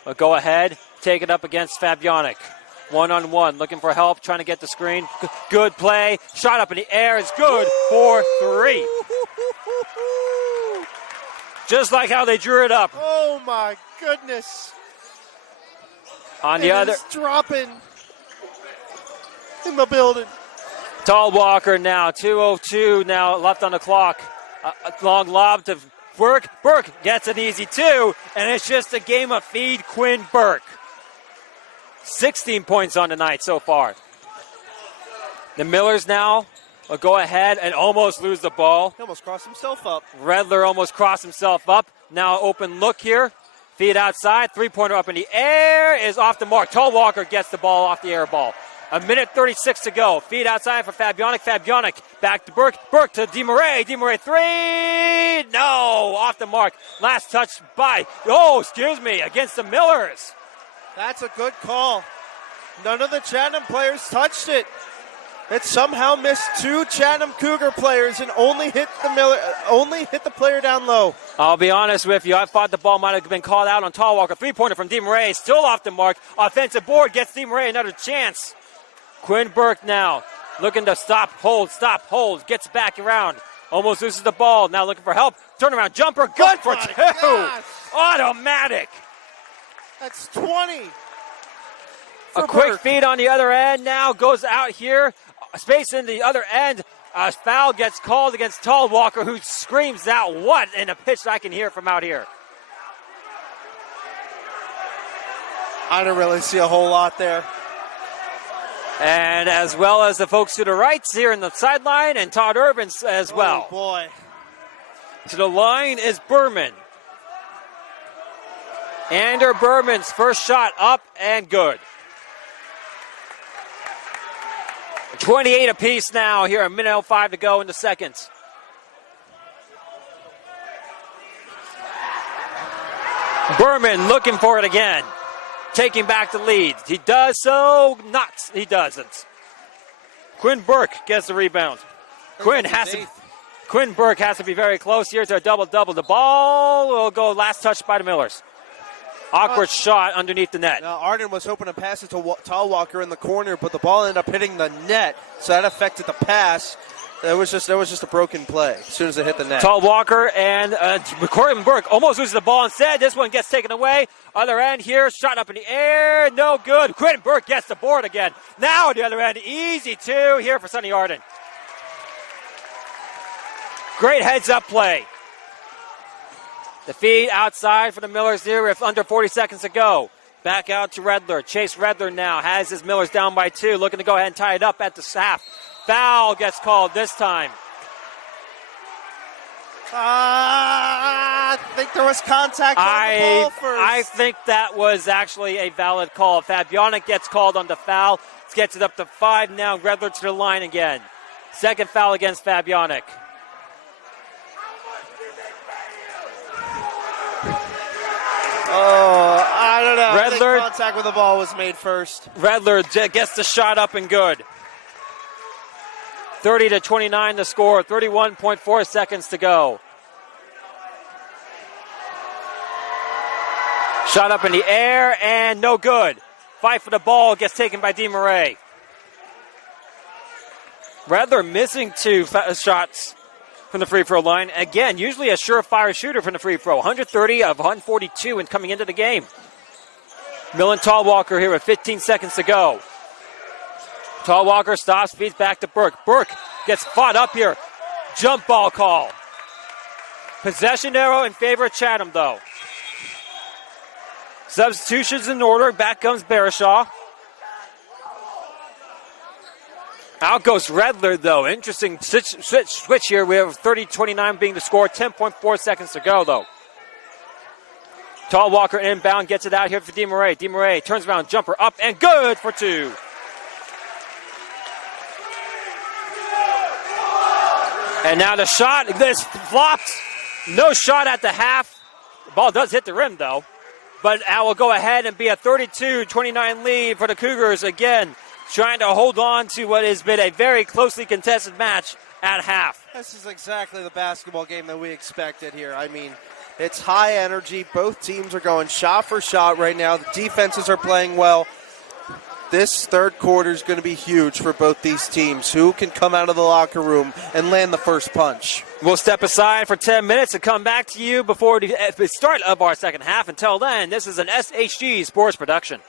A go ahead. Take it up against Fabianic. One-on-one. Looking for help. Trying to get the screen. Good play. Shot up in the air. Is good for 3. Just like how they drew it up. Oh, my goodness. On the other. It's dropping in the building. Tall Walker now. 2:02 now left on the clock. A long lob to Burke. Burke gets an easy 2, and it's just a game of feed Quinn Burke. 16 points on the night so far. The Millers now will go ahead and almost lose the ball. He almost crossed himself up. Redler almost crossed himself up. Now open look here. Feed outside. Three-pointer up in the air is off the mark. Tall Walker gets the ball off the air ball. 1:36 to go. Feed outside for Fabianic. Fabianic back to Burke. Burke to DeMarais. DeMarais 3. No, off the mark. Last touch by, against the Millers. That's a good call. None of the Chatham players touched it. It somehow missed 2 Chatham Cougar players and only hit the player down low. I'll be honest with you. I thought the ball might have been called out on Tall Walker. Three-pointer from DeMarais. Still off the mark. Offensive board gets DeMarais another chance. Quinn Burke now looking to stop, hold. Gets back around. Almost loses the ball. Now looking for help. Turnaround jumper. Good for 2. Gosh. Automatic. That's 20. A quick feed on the other end now goes out here. Space in the other end. A foul gets called against Tall Walker, who screams out, "What?" in a pitch I can hear from out here. I don't really see a whole lot there. And as well as the folks to the right here in the sideline, and Todd Irvin as well. Oh, boy. To the line is Berman. Ander Berman's first shot up and good. 28 apiece now here, 1:05 to go in the second. Berman looking for it again. Taking back the lead. He does so, he doesn't. Quinn Burke gets the rebound. Quinn Burke has to be very close here to a double-double. The ball will go last touch by the Millers. Awkward shot underneath the net. Now Arden was hoping to pass it to Tall Walker in the corner, but the ball ended up hitting the net, so that affected the pass. That was just a broken play as soon as it hit the net. Tall Walker and Quinn Burke almost loses the ball instead. This one gets taken away. Other end here, shot up in the air, no good. Quinn Burke gets the board again. Now the other end, easy 2 here for Sonny Arden. Great heads-up play. The feed outside for the Millers here with under 40 seconds to go. Back out to Redler. Chase Redler now has his Millers down by 2. Looking to go ahead and tie it up at the half. Foul gets called this time. I think there was contact on the ball first. I think that was actually a valid call. Fabianic gets called on the foul. Gets it up to 5 now. Redler to the line again. Second foul against Fabianic. Oh, I don't know. Redler, I think contact with the ball was made first. Redler gets the shot up and good. 30-29 the score. 31.4 seconds to go. Shot up in the air and no good. Fight for the ball gets taken by DeMarais. Redler missing 2 shots from the free throw line. Again, usually a surefire shooter from the free throw. 130 of 142 and coming into the game. Millen Tall Walker here with 15 seconds to go. Tall Walker stops, feeds back to Burke. Burke gets fought up here. Jump ball call. Possession arrow in favor of Chatham, though. Substitutions in order. Back comes Barishaw. Out goes Redler, though. Interesting switch here. We have 30-29 being the score. 10.4 seconds to go, though. Tall Walker inbound, gets it out here for DeMarais. DeMarais turns around, jumper up, and good for 2. And now the shot. This flopped. No shot at the half. The ball does hit the rim, though. But now will go ahead and be a 32-29 lead for the Cougars again, trying to hold on to what has been a very closely contested match at half. This is exactly the basketball game that we expected here. I mean, it's high energy. Both teams are going shot for shot right now. The defenses are playing well. This third quarter is going to be huge for both these teams. Who can come out of the locker room and land the first punch? We'll step aside for 10 minutes and come back to you before the start of our second half. Until then, this is an SHG Sports production.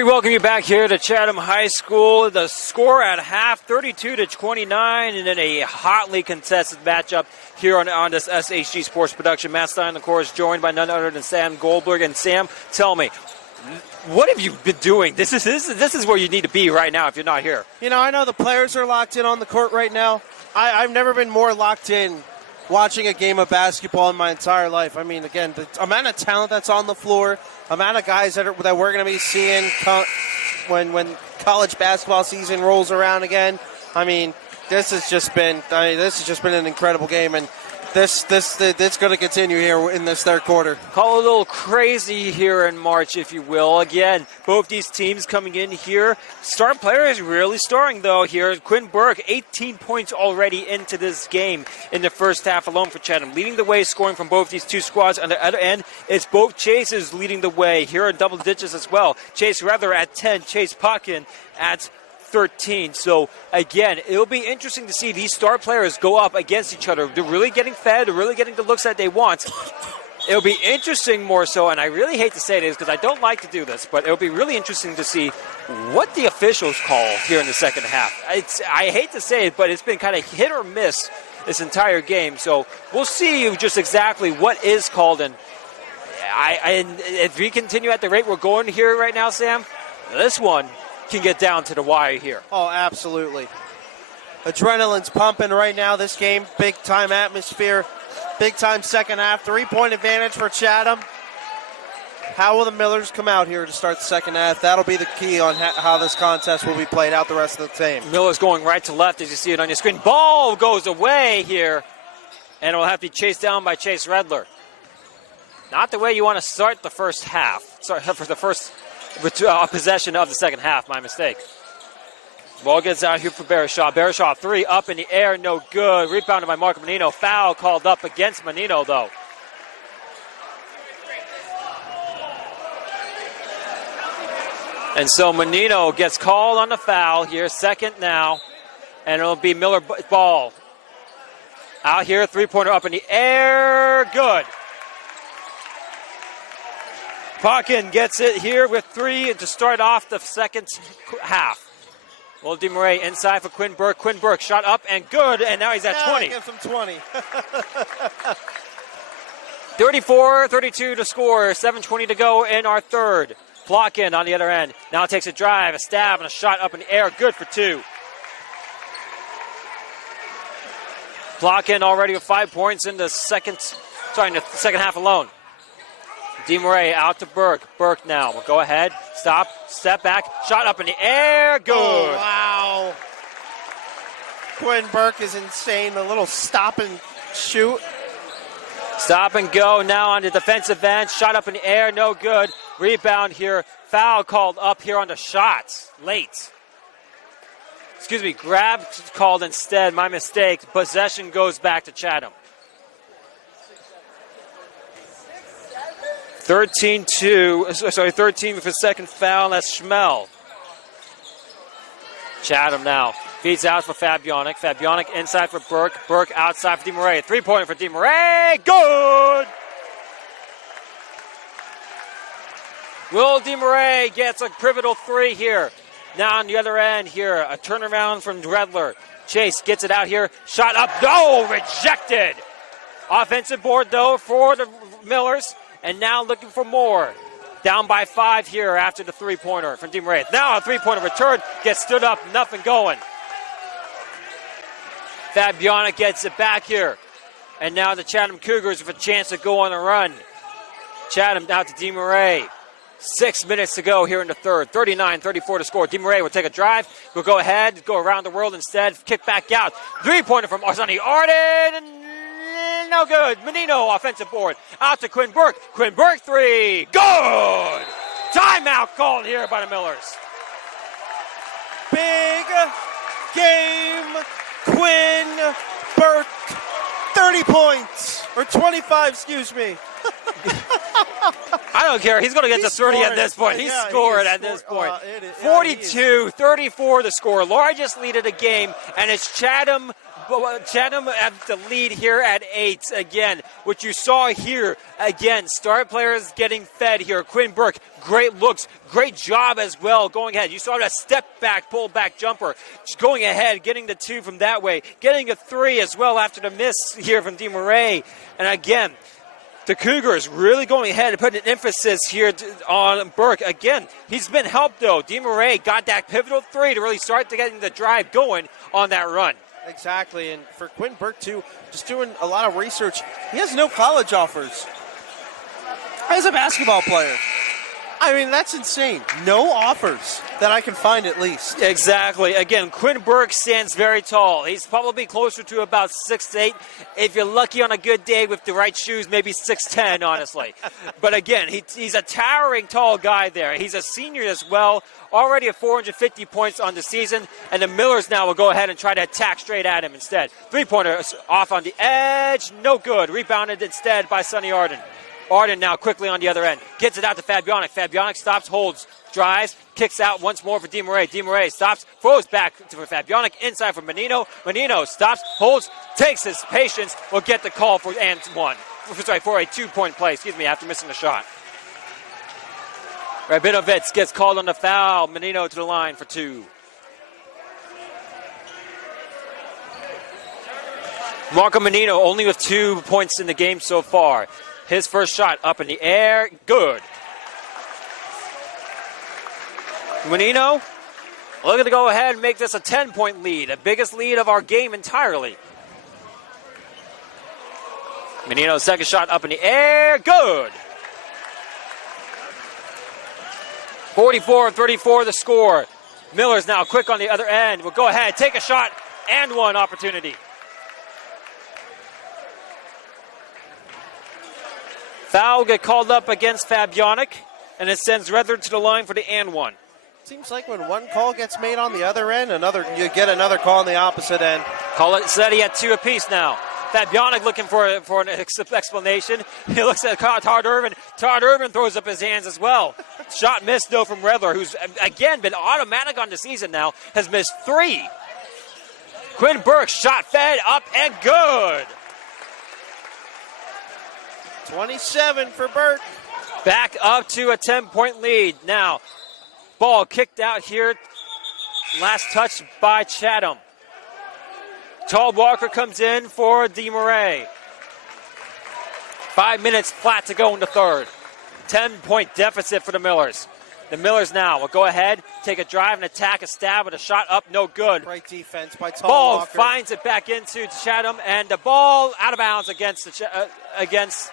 We welcome you back here to Chatham High School. The score at half, 32-29, and then a hotly contested matchup here on this SHG Sports Production. Matt Stein, of course, joined by none other than Sam Goldberg. And Sam, tell me, what have you been doing? This is where you need to be right now if you're not here. You know, I know the players are locked in on the court right now. I've never been more locked in watching a game of basketball in my entire life. I mean, again, the amount of talent that's on the floor, amount of guys that we're going to be seeing when college basketball season rolls around again. I mean, this has just been an incredible game, and it's going to continue here in this third quarter. Call it a little crazy here in March, if you will. Again, both these teams coming in here. Star player is really starring, though, here. Quinn Burke, 18 points already into this game in the first half alone for Chatham. Leading the way, scoring from both these two squads. On the other end, it's both Chases leading the way here in double digits as well. Chase Rather at 10, Chase Potkin at 13. So, again, it'll be interesting to see these star players go up against each other. They're really getting fed. They're really getting the looks that they want. It'll be interesting more so, and I really hate to say this because I don't like to do this, but it'll be really interesting to see what the officials call here in the second half. I hate to say it, but it's been kind of hit or miss this entire game. So we'll see just exactly what is called. And if we continue at the rate we're going here right now, Sam, this one can get down to the wire here. Oh, absolutely. Adrenaline's pumping right now. This game, big-time atmosphere, big-time second half. 3-point advantage for Chatham. How will the Millers come out here to start the second half? That'll be the key on how this contest will be played out the rest of the game. Miller's going right to left as you see it on your screen. Ball goes away here, and it will have to be chased down by Chase Redler. Not the way you want to start the first half. Sorry, for the first possession of the second half, my mistake. Ball gets out here for Barishaw. Barishaw, three up in the air, no good. Rebounded by Marco Menino. Foul called up against Menino, though. And so Menino gets called on the foul here, second now. And it'll be Miller ball. Out here, three-pointer up in the air, good. Potkin gets it here with three to start off the second half. Well, DeMarais inside for Quinn Burke. Quinn Burke shot up and good, and now he's at 20. Gives him 20. 34-32 to score, 7:20 to go in our third. Plotkin on the other end. Now takes a drive, a stab, and a shot up in the air, good for two. Plotkin already with 5 points in the second half alone. DeMarais out to Burke. Burke now will go ahead, stop, step back, shot up in the air, good. Oh, wow. Quinn Burke is insane. A little stop and shoot. Stop and go now on the defensive end. Shot up in the air, no good. Rebound here. Foul called up here on the shots. Late. Excuse me, grab called instead. My mistake. Possession goes back to Chatham. 13 for the second foul. That's Schmel. Chatham now feeds out for Fabianic. Fabianic inside for Burke. Burke outside for DeMarais. Three-pointer for DeMarais. Good! Will DeMarais gets a pivotal three here. Now on the other end here, a turnaround from Redler. Chase gets it out here. Shot up. No! Rejected! Offensive board, though, for the Millers. And now looking for more. Down by 5 here after the three-pointer from DeMarais. Now a three-pointer return. Gets stood up. Nothing going. Fabianic gets it back here. And now the Chatham Cougars with a chance to go on a run. Chatham now to DeMarais. 6 minutes to go here in the third. 39-34 to score. DeMarais will take a drive. Will go ahead. Go around the world instead. Kick back out. Three-pointer from Arsani Arden. No good. Menino offensive board. Out to Quinn Burke. Quinn Burke three. Good! Timeout called here by the Millers. Big game. Quinn Burke. 30 points. Or 25, excuse me. I don't care. He's going to get to 30 at this point. He's scored at this point. 42-34 the score. Largest lead of the game. And it's Chatham Chatham at the lead here at 8. Again, what you saw here, again, star players getting fed here. Quinn Burke, great looks, great job as well going ahead. You saw that step back, pull back jumper. Just going ahead, getting the 2 from that way, getting a 3 as well after the miss here from DeMarais. And again, the Cougars really going ahead and putting an emphasis here on Burke. Again, he's been helped, though. DeMarais got that pivotal 3 to really start to getting the drive going on that run. Exactly, and for Quinn Burke, too, just doing a lot of research. He has no college offers as a basketball player. I mean, that's insane. No offers that I can find, at least. Exactly. Again, Quinn Burke stands very tall. He's probably closer to about 6'8". If you're lucky on a good day with the right shoes, maybe 6'10", honestly. But again, he's a towering tall guy there. He's a senior as well, already at 450 points on the season. And the Millers now will go ahead and try to attack straight at him instead. Three-pointer off on the edge. No good. Rebounded instead by Sonny Arden. Arden now quickly on the other end. Gets it out to Fabianic. Fabianic stops, holds, drives, kicks out once more for DeMarais. DeMarais stops, throws back for Fabianic. Inside for Menino. Menino stops, holds, takes his patience. Will get the call for a 2-point play, after missing a shot. Rabinovitz gets called on the foul. Menino to the line for 2. Marco Menino only with 2 points in the game so far. His first shot up in the air, good. Menino looking to go ahead and make this a 10-point lead, the biggest lead of our game entirely. Menino's second shot up in the air, good. 44-34 the score. Miller's now quick on the other end. Will go ahead, take a shot, and one opportunity. Foul will get called up against Fabianic, and it sends Redler to the line for the and one. Seems like when one call gets made on the other end, you get another call on the opposite end. Call it steady at 2 apiece now. Fabianic looking for an explanation. He looks at Todd Irvin. Todd Irvin throws up his hands as well. Shot missed, though, from Redler, who's, again, been automatic on the season now, has missed 3. Quinn Burke shot fed up and good. 27 for Burke. Back up to a 10-point lead. Now, ball kicked out here. Last touch by Chatham. Tall Walker comes in for DeMarais. 5 minutes flat to go in the third. 10-point deficit for the Millers. The Millers now will go ahead, take a drive and attack, a stab with a shot up, no good. Great defense by Tall Walker. Ball finds it back into Chatham, and the ball out of bounds against against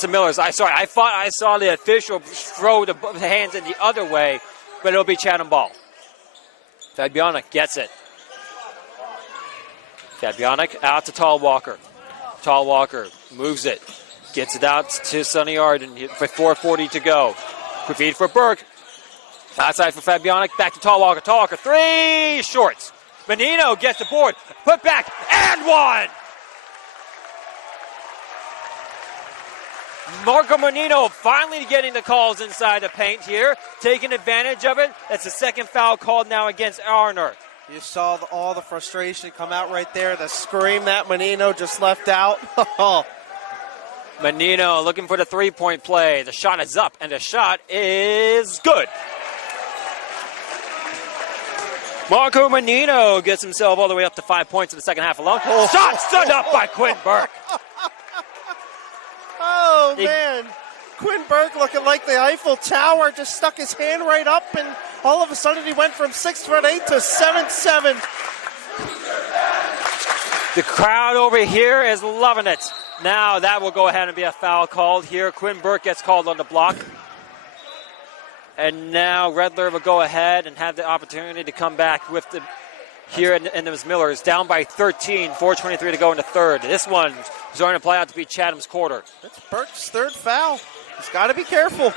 the Millers. I thought I saw the official throw the hands in the other way, but it'll be Chatham ball. Fabianic gets it. Fabianic out to Tall Walker. Tall Walker moves it. Gets it out to Sonny Arden with 4:40 to go. Quick feed for Burke. Outside for Fabianic. Back to Tall Walker. Tall Walker, 3 shorts. Menino gets the board. Put back and one. Marco Menino finally getting the calls inside the paint here, taking advantage of it. That's the second foul called now against Arner. You saw all the frustration come out right there, the scream that Menino just left out. Menino looking for the 3-point play. The shot is up, and the shot is good. Marco Menino gets himself all the way up to 5 points in the second half alone. Shot stood up by Quinn Burke. Oh, man. Quinn Burke looking like the Eiffel Tower, just stuck his hand right up, and all of a sudden he went from 6'8" to 7'7". The crowd over here is loving it. Now that will go ahead and be a foul called here. Quinn Burke gets called on the block. And now Redler will go ahead and have the opportunity to come back with the here in the Millers. Down by 13, 4:23 to go in the third. This one is going to play out to be Chatham's quarter. That's Burke's third foul. He's got to be careful.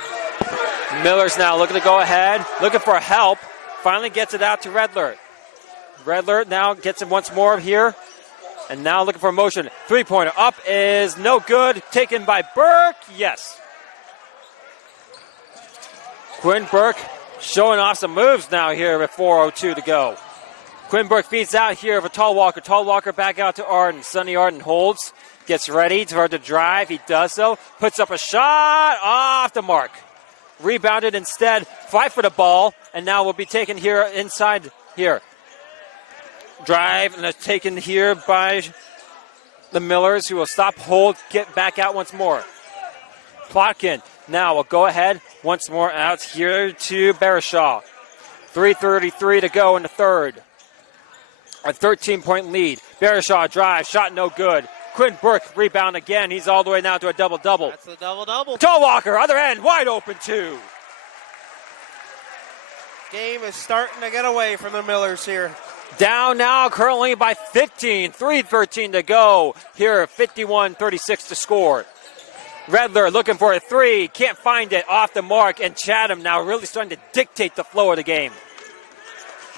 Millers now looking to go ahead, looking for help. Finally gets it out to Redler. Redler now gets him once more here. And now looking for a motion. 3-pointer up is no good. Taken by Burke. Yes. Quinn Burke Showing off some moves now here with 4:02 to go. Quinn Burke feeds out here for Tall Walker. Tall Walker back out to Arden. Sonny Arden holds, gets ready for the drive. He does so. Puts up a shot off the mark. Rebounded instead. Fight for the ball. And now will be taken here inside here. Drive and it's taken here by the Millers, who will stop, hold, get back out once more. Plotkin now will go ahead once more out here to Barishaw. 3:33 to go in the third. A 13-point lead. Barishaw drive, shot no good. Quinn Burke rebound again. He's all the way now to a double-double. That's the double-double. Tall Walker, other end, wide open two. Game is starting to get away from the Millers here. Down now currently by 15. 3:13 to go. Here, 51-36 to score. Redler looking for a three. Can't find it. Off the mark. And Chatham now really starting to dictate the flow of the game.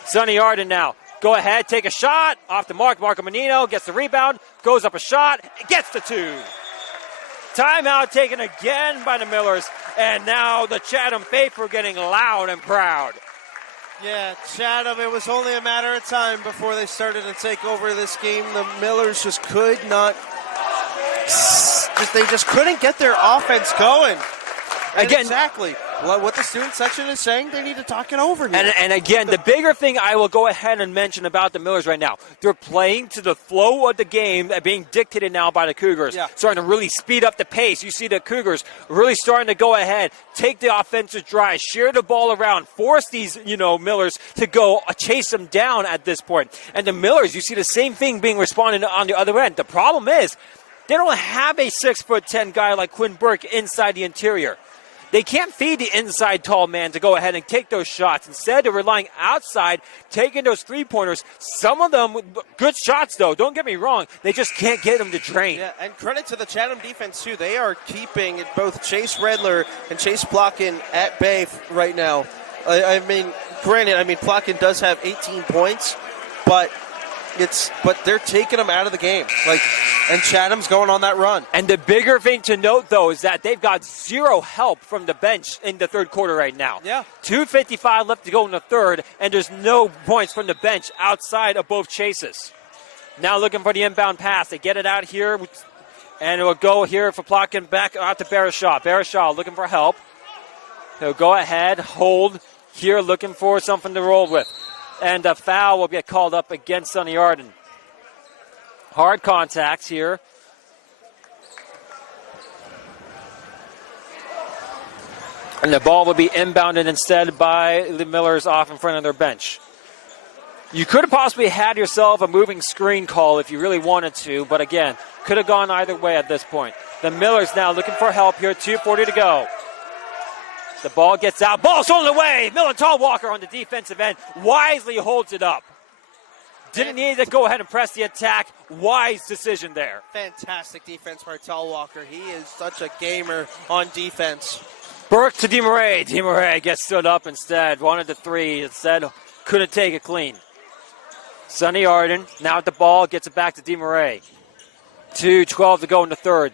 Sonny Arden now. Go ahead. Take a shot. Off the mark. Marco Menino gets the rebound. Goes up a shot. Gets the two. Timeout taken again by the Millers. And now the Chatham faithful getting loud and proud. Yeah, Chatham, it was only a matter of time before they started to take over this game. The Millers just could not, they just couldn't get their offense going. Again, exactly what the student section is saying, they need to talk it over here. And again, the bigger thing I will go ahead and mention about the Millers right now, they're playing to the flow of the game being dictated now by the Cougars. Yeah. Starting to really speed up the pace. You see the Cougars really starting to go ahead, take the offensive drive, share the ball around, force these, Millers to go chase them down at this point. And the Millers, you see the same thing being responded on the other end. The problem is they don't have a 6'10" guy like Quinn Burke inside the interior. They can't feed the inside tall man to go ahead and take those shots. Instead, they're relying outside, taking those three-pointers. Some of them, good shots, though. Don't get me wrong. They just can't get them to drain. Yeah, and credit to the Chatham defense, too. They are keeping both Chase Redler and Chase Plotkin at bay right now. Granted, Plotkin does have 18 points, but they're taking them out of the game. And Chatham's going on that run. And the bigger thing to note, though, is that they've got zero help from the bench in the third quarter right now. Yeah. 2:55 left to go in the third, and there's no points from the bench outside of both chases. Now looking for the inbound pass. They get it out here, and it will go here for Plotkin back out to Barishaw. Barishaw looking for help. He'll go ahead, hold here, looking for something to roll with. And a foul will get called up against Sonny Arden. Hard contacts here. And the ball will be inbounded instead by the Millers off in front of their bench. You could have possibly had yourself a moving screen call if you really wanted to, but again, could have gone either way at this point. The Millers now looking for help here, 2:40 to go. The ball gets out. Ball stolen away. Millen Tall Walker on the defensive end wisely holds it up. Didn't need to go ahead and press the attack. Wise decision there. Fantastic defense by Tall Walker. He is such a gamer on defense. Burke to DeMurray. DeMurray gets stood up instead. Wanted the three. Instead, couldn't take it clean. Sonny Arden now at the ball. Gets it back to DeMurray. 2:12 to go in the third.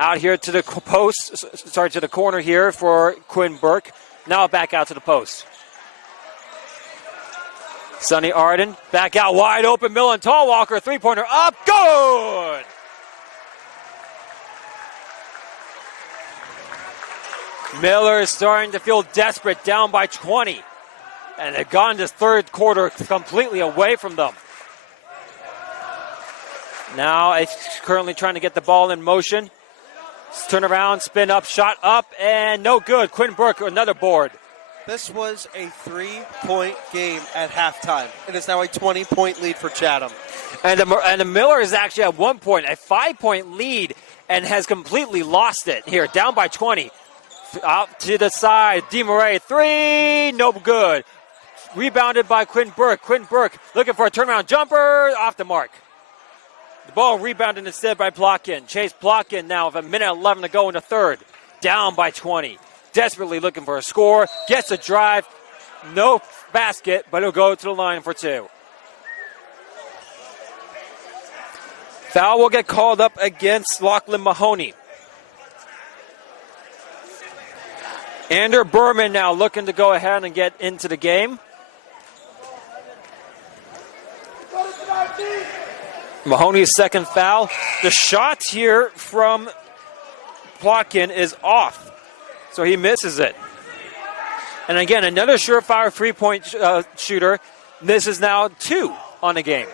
Out here to the post, to the corner here for Quinn Burke. Now back out to the post. Sonny Arden back out wide open. Millen Tall Walker, three-pointer up, good! Miller is starting to feel desperate, down by 20. And they've gone this third quarter completely away from them. Now it's currently trying to get the ball in motion. Turn around, spin up, shot up, and no good. Quinn Burke, another board. This was a 3-point game at halftime. It is now a 20-point lead for Chatham. And the Miller is actually at 1 point, a 5-point lead, and has completely lost it here, down by 20. Out to the side, DeMurray, three, no good. Rebounded by Quinn Burke. Quinn Burke looking for a turnaround jumper, off the mark. The ball rebounded instead by Plotkin. Chase Plotkin now with 1:11 to go in the third. Down by 20. Desperately looking for a score. Gets a drive. No basket, but he'll go to the line for two. Foul will get called up against Lachlan Mahoney. Ander Berman now looking to go ahead and get into the game. Mahoney's second foul. The shot here from Plotkin is off, so he misses it. And again, another surefire three-point shooter. This is now 2 on the game.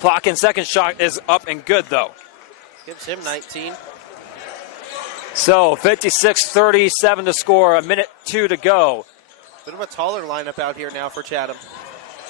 Plotkin's second shot is up and good, though. Gives him 19. So 56-37 to score, a minute 2 to go. Bit of a taller lineup out here now for Chatham.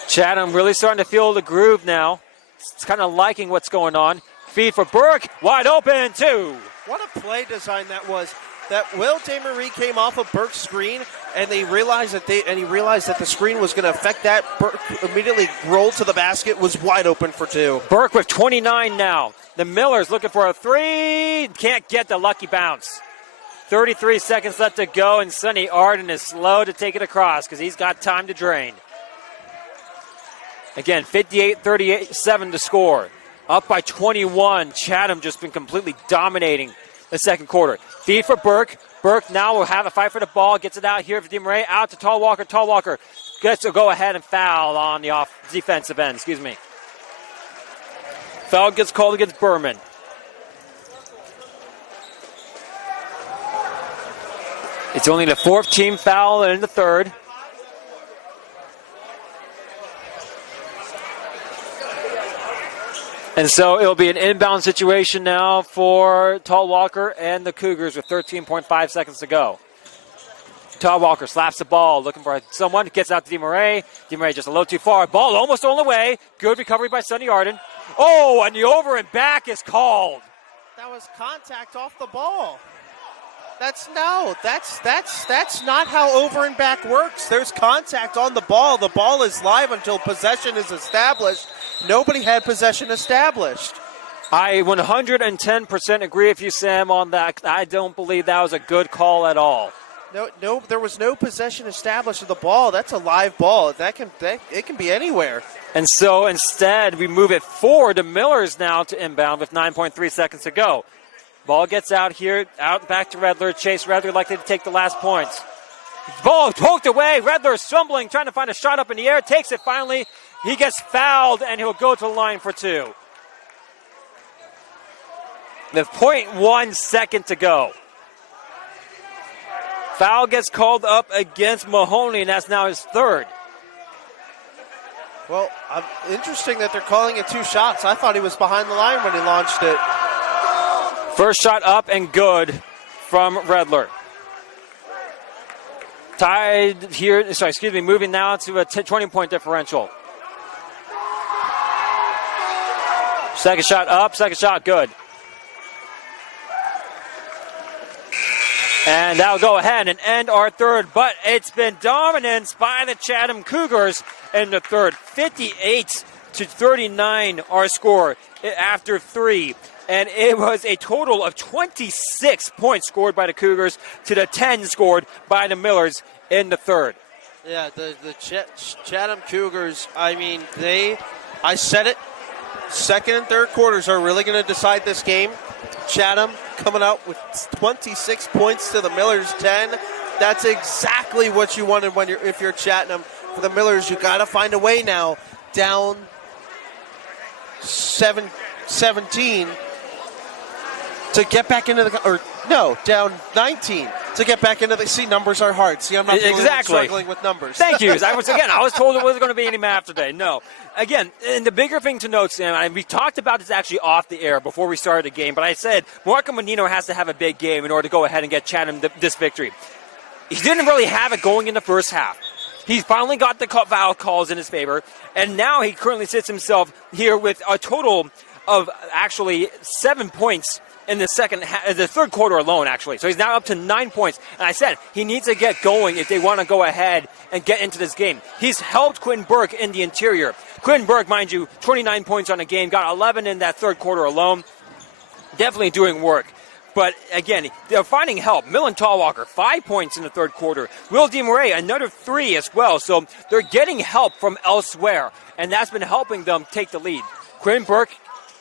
Chatham really starting to feel the groove now. It's kind of liking what's going on. Feed for Burke, wide open, 2. What a play design that was. That Will DeMarie came off of Burke's screen, and he realized that the screen was going to affect that. Burke immediately rolled to the basket, was wide open for 2. Burke with 29 now. The Millers looking for a 3. Can't get the lucky bounce. 33 seconds left to go, and Sonny Arden is slow to take it across because he's got time to drain. Again, 58-37 to score. Up by 21. Chatham just been completely dominating the second quarter. Feed for Burke. Burke now will have a fight for the ball. Gets it out here for DeMarais. Out to Tallwalker. Tallwalker gets to go ahead and foul on the defensive end. Foul gets called against Berman. It's only the 4th team foul in the third. And so it'll be an inbound situation now for Tallwalker and the Cougars with 13.5 seconds to go. Tallwalker slaps the ball, looking for someone, gets out to DeMarais. DeMarais just a little too far. Ball almost on the way. Good recovery by Sonny Arden. Oh, and the over and back is called. That was contact off the ball. That's not how over and back works. There's contact on the ball. The ball is live until possession is established. Nobody had possession established. I 110% agree with you, Sam, on that. I don't believe that was a good call at all. No, there was no possession established of the ball. That's a live ball. It can be anywhere. And so instead, we move it forward to Millers now to inbound with 9.3 seconds to go. Ball gets out here, out back to Redler. Chase Redler likely to take the last points. Ball poked away. Redler stumbling, trying to find a shot up in the air. Takes it finally. He gets fouled, and he'll go to the line for 2. With 0.1 second to go. Foul gets called up against Mahoney, and that's now his 3rd. Well, interesting that they're calling it 2 shots. I thought he was behind the line when he launched it. First shot up and good from Redler. Tied here, moving now to a 20-point differential. Second shot up, second shot good. And that'll go ahead and end our third, but it's been dominance by the Chatham Cougars in the third. 58-39 our score after 3. And it was a total of 26 points scored by the Cougars to the 10 scored by the Millers in the third. Yeah, the Chatham Cougars, I said it, second and third quarters are really going to decide this game. Chatham coming out with 26 points to the Millers 10. That's exactly what you wanted if you're Chatham. For the Millers, you got to find a way now. Down 17 to get back into down 19 to get back into the. See, numbers are hard. See, I'm not struggling with numbers. Thank you. I was told it wasn't going to be any math today. No. Again, and the bigger thing to note, Sam, and we talked about this actually off the air before we started the game, but I said Marco Menino has to have a big game in order to go ahead and get Chatham this victory. He didn't really have it going in the first half. He finally got the foul calls in his favor, and now he currently sits himself here with a total of actually 7 points in the third quarter alone, actually. So he's now up to 9 points. And I said he needs to get going if they want to go ahead and get into this game. He's helped Quinn Burke in the interior. Quinn Burke, mind you, 29 points on a game, got 11 in that third quarter alone. Definitely doing work. But again, they're finding help. Millen Tallwalker, 5 points in the third quarter. Will DeMarais, another 3 as well. So they're getting help from elsewhere, and that's been helping them take the lead. Quinn Burke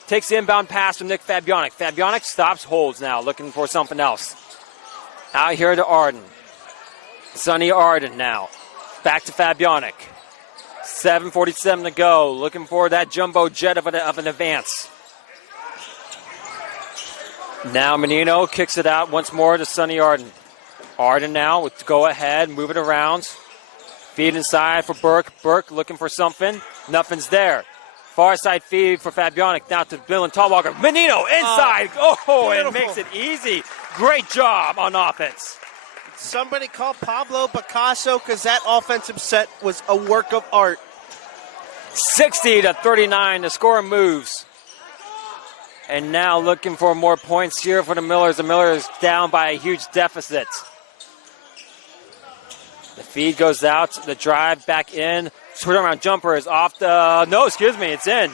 takes the inbound pass from Nick Fabianic. Fabianic stops, holds now, looking for something else. Out here to Arden. Sonny Arden now. Back to Fabianic. 7:47 to go. Looking for that jumbo jet of an advance. Now Menino kicks it out once more to Sonny Arden. Arden now with go ahead, move it around. Feed inside for Burke. Burke looking for something. Nothing's there. Far side feed for Fabianic. Now to Bill and Tallwalker. Menino inside. And makes it easy. Great job on offense. Somebody call Pablo Picasso because that offensive set was a work of art. 60-39. The score moves. And now looking for more points here for the Millers. The Millers down by a huge deficit. The feed goes out. The drive back in. Turnaround jumper is off the... No, excuse me. It's in.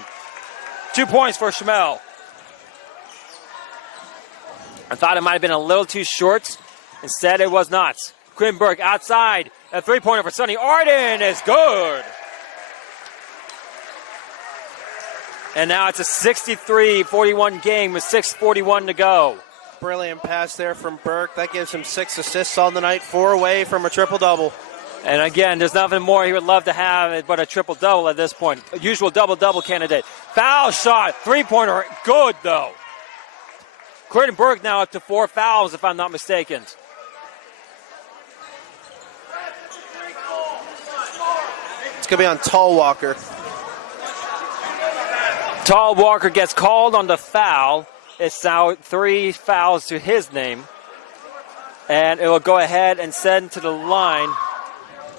2 points for Schmel. I thought it might have been a little too short. Instead, it was not. Quinn Burke outside. A three-pointer for Sonny Arden is good. And now it's a 63-41 game with 6:41 to go. Brilliant pass there from Burke. That gives him 6 assists on the night, 4 away from a triple-double. And again, there's nothing more he would love to have but a triple-double at this point. Usual double-double candidate. Foul shot. Three-pointer. Good, though. Quinn Burke now up to 4 fouls, if I'm not mistaken. It's going to be on Tallwalker. Tallwalker gets called on the foul. It's now 3 fouls to his name. And it will go ahead and send to the line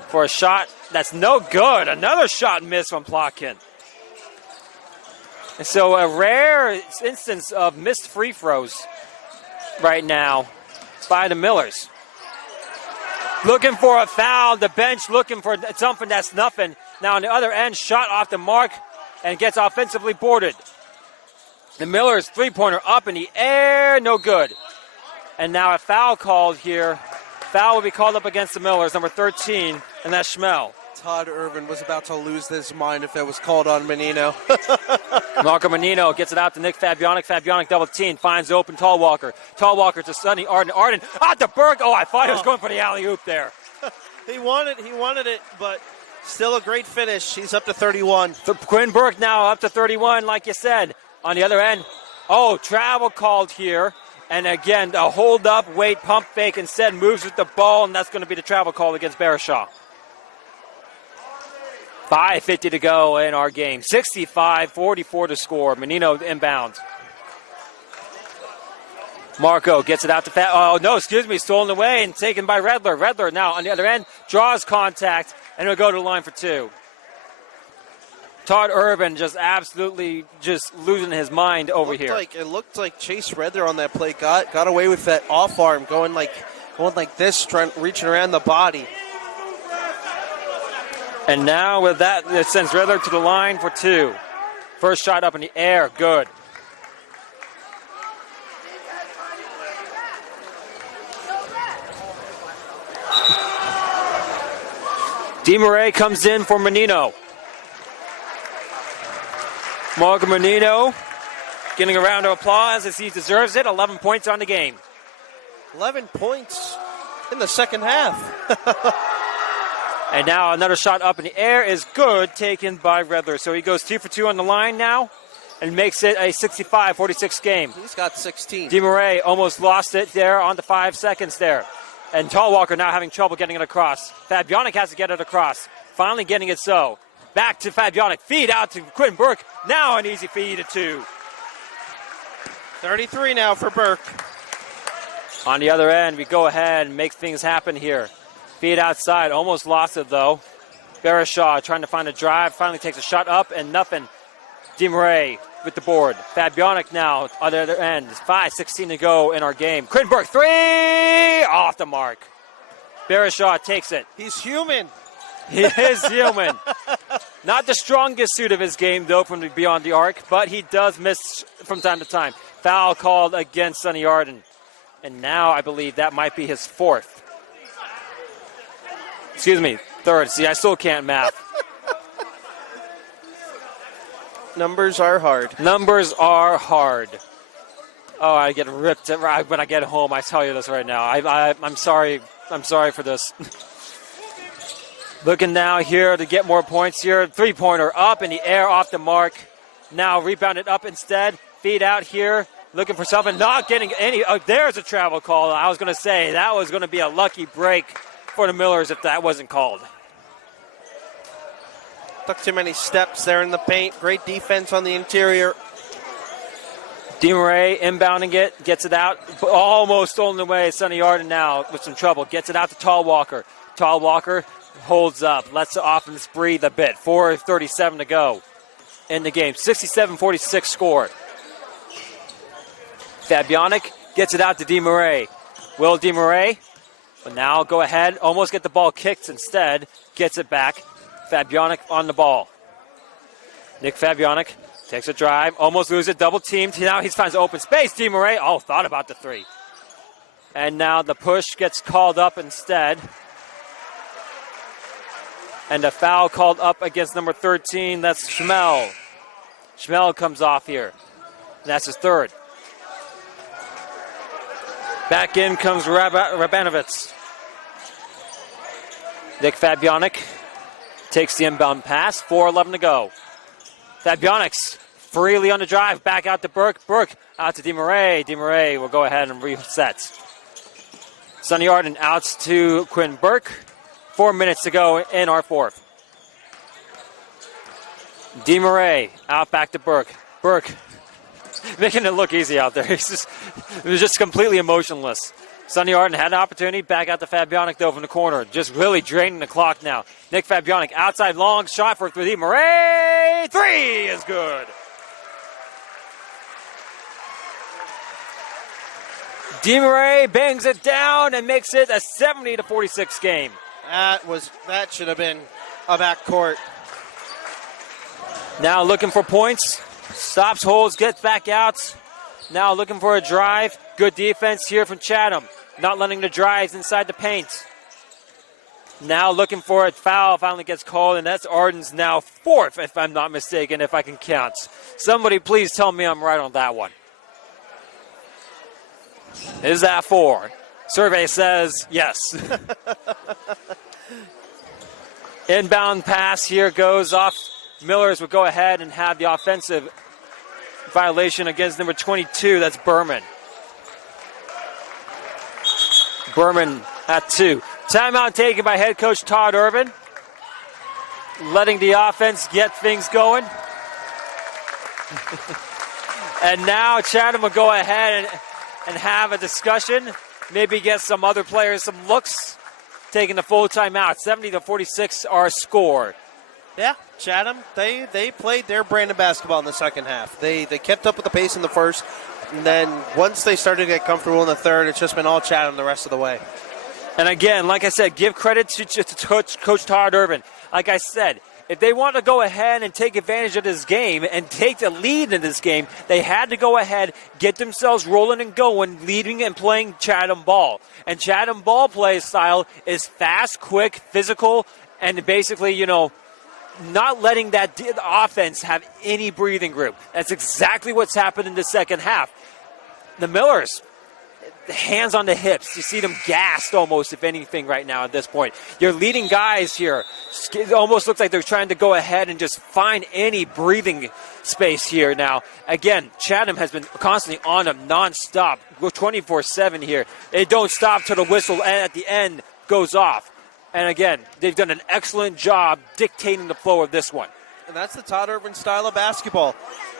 for a shot that's no good. Another shot missed from Plotkin. And so a rare instance of missed free throws right now by the Millers. Looking for a foul. The bench looking for something that's nothing. Now on the other end, shot off the mark and gets offensively boarded. The Millers three-pointer up in the air, no good. And now a foul called here. Foul will be called up against the Millers, number 13, and that's Schmel. Todd Irvin was about to lose his mind if it was called on Menino. Marco Menino gets it out to Nick Fabianic. Fabianic double team, finds open Tallwalker. Tallwalker to Sonny Arden. Arden out to Burke. Oh, I thought he was going for the alley-oop there. He wanted it, but still a great finish. He's up to 31. Quinn Burke now up to 31, like you said. On the other end, travel called here. And again, a hold up, wait, pump fake, instead moves with the ball, and that's going to be the travel call against Barishaw. 5:50 to go in our game. 65-44 to score. Menino inbound. Marco gets it out to stolen away and taken by Redler. Redler now on the other end draws contact, and it'll go to the line for 2. Todd Irvin just absolutely just losing his mind over here. It looked like Chase Redler on that play got away with that off arm, going like this, reaching around the body. And now with that, it sends Redler to the line for 2. First shot up in the air, good. DeMarais comes in for Menino. Marco Menino getting a round of applause as he deserves it. 11 points on the game. 11 points in the second half. And now another shot up in the air is good, taken by Redler. So he goes 2 for 2 on the line now and makes it a 65-46 game. He's got 16. DeMarais almost lost it there on the 5 seconds there. And Tallwalker now having trouble getting it across. Fabianic has to get it across. Finally getting it so. Back to Fabianic. Feed out to Quinn Burke. Now an easy feed at 2. 33 now for Burke. On the other end, we go ahead and make things happen here. Feed outside. Almost lost it, though. Barishaw trying to find a drive. Finally takes a shot up and nothing. DeMarais with the board. Fabianic now on the other end. 5:16 to go in our game. Quinn Burke, 3! Off the mark. Barishaw takes it. He's human. He is human. Not the strongest suit of his game, though, from beyond the arc, but he does miss from time to time. Foul called against Sonny Arden. And now I believe that might be his 4th. Excuse me, 3rd. See, I still can't math. Numbers are hard. Numbers are hard. Oh, I get ripped when I get home. I tell you this right now. I'm sorry. I'm sorry for this. Looking now here to get more points here. Three-pointer up in the air, off the mark. Now rebounded up instead. Feed out here. Looking for something. Not getting any. Oh, there's a travel call. I was going to say that was going to be a lucky break for the Millers if that wasn't called. Took too many steps there in the paint. Great defense on the interior. DeMarais inbounding it, gets it out, almost stolen away. Sonny Arden now with some trouble. Gets it out to Tall Walker. Tall Walker holds up, lets the offense breathe a bit. 4:37 to go in the game. 67-46 score. Fabianic gets it out to DeMarais. Will DeMarais will now go ahead, almost get the ball kicked instead. Gets it back. Fabianic on the ball. Nick Fabianic takes a drive, almost loses it, double teamed. Now he finds open space. DeMarais, thought about the three. And now the push gets called up instead. And a foul called up against number 13. That's Schmel. Schmel comes off here. And that's his third. Back in comes Rabanovitz. Nick Fabianic takes the inbound pass. 4:11 to go. Fabianics freely on the drive. Back out to Burke. Burke out to DeMarais. DeMarais will go ahead and reset. Sonny Arden out to Quinn Burke. 4 minutes to go in our fourth. DeMarais out back to Burke. Burke making it look easy out there. It was just completely emotionless. Sonny Arden had an opportunity. Back out to Fabianic, though, from the corner. Just really draining the clock now. Nick Fabianic, outside long shot for DeMarais. Three is good. DeMarais bangs it down and makes it a 70-46 game. That should have been a backcourt. Now looking for points. Stops, holds, gets back out. Now looking for a drive. Good defense here from Chatham. Not letting the drives inside the paint. Now looking for a foul. Finally gets called, and that's Arden's now fourth, if I'm not mistaken, if I can count. Somebody please tell me I'm right on that one. Is that four? Survey says yes. Inbound pass here goes off. Millers would go ahead and have the offensive violation against number 22. That's Berman. Berman at 2. Timeout taken by head coach Todd Irvin. Letting the offense get things going. And now Chatham will go ahead and have a discussion. Maybe get some other players some looks. Taking the full timeout. 70-46 our score. Yeah, Chatham, they played their brand of basketball in the second half. They kept up with the pace in the first, and then once they started to get comfortable in the third, it's just been all Chatham the rest of the way. And again, like I said, give credit to Coach Todd Irvin. Like I said, if they want to go ahead and take advantage of this game and take the lead in this game, they had to go ahead, get themselves rolling and going, leading and playing Chatham ball. And Chatham ball play style is fast, quick, physical, and basically, not letting that offense have any breathing room. That's exactly what's happened in the second half. The Millers, hands on the hips. You see them gassed almost, if anything, right now at this point. Your leading guys here, it almost looks like they're trying to go ahead and just find any breathing space here now. Again, Chatham has been constantly on them nonstop. We're 24/7 here. They don't stop till the whistle at the end goes off. And again, they've done an excellent job dictating the flow of this one. And that's the Todd Irvin style of basketball.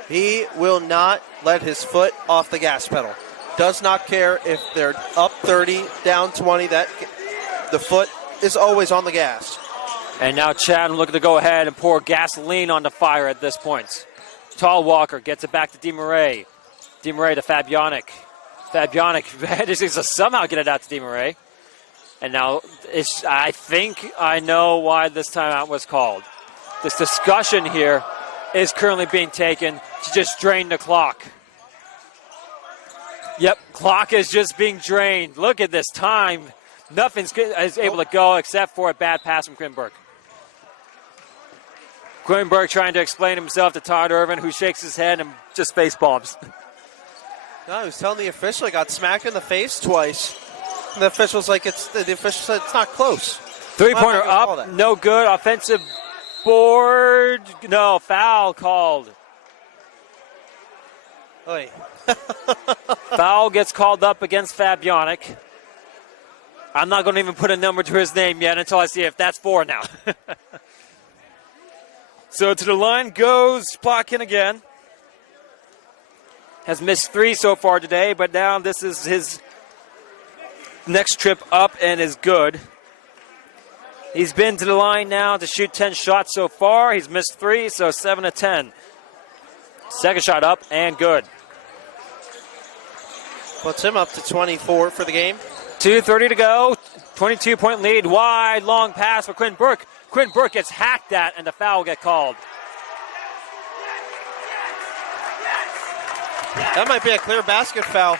He will not let his foot off the gas pedal. Does not care if they're up 30, down 20. The foot is always on the gas. And now Chatham looking to go ahead and pour gasoline on the fire at this point. Tall Walker gets it back to DeMarais. DeMarais to Fabianic. Fabianic manages to somehow get it out to DeMarais. And now I think I know why this timeout was called. This discussion here is currently being taken to just drain the clock. Yep, clock is just being drained. Look at this time. Nothing's able to go except for a bad pass from Quinn Burke. Quinn Burke trying to explain himself to Todd Irvin, who shakes his head and just face bombs. No, I was telling the official he got smacked in the face twice. And the official's like, the official said it's not close. Three-pointer up, no good. Offensive board, no, foul called. Oy. Foul gets called up against Fabianic. I'm not going to even put a number to his name yet until I see if that's 4 now. So to the line goes Plotkin again. Has missed 3 so far today, but now this is his next trip up and is good. He's been to the line now to shoot 10 shots so far. He's missed 3, so 7 of 10. Second shot up and good. Puts him up to 24 for the game. 2:30 to go. 22-point lead. Wide, long pass for Quinn Burke. Quinn Burke gets hacked at, and the foul will get called. That might be a clear basket foul.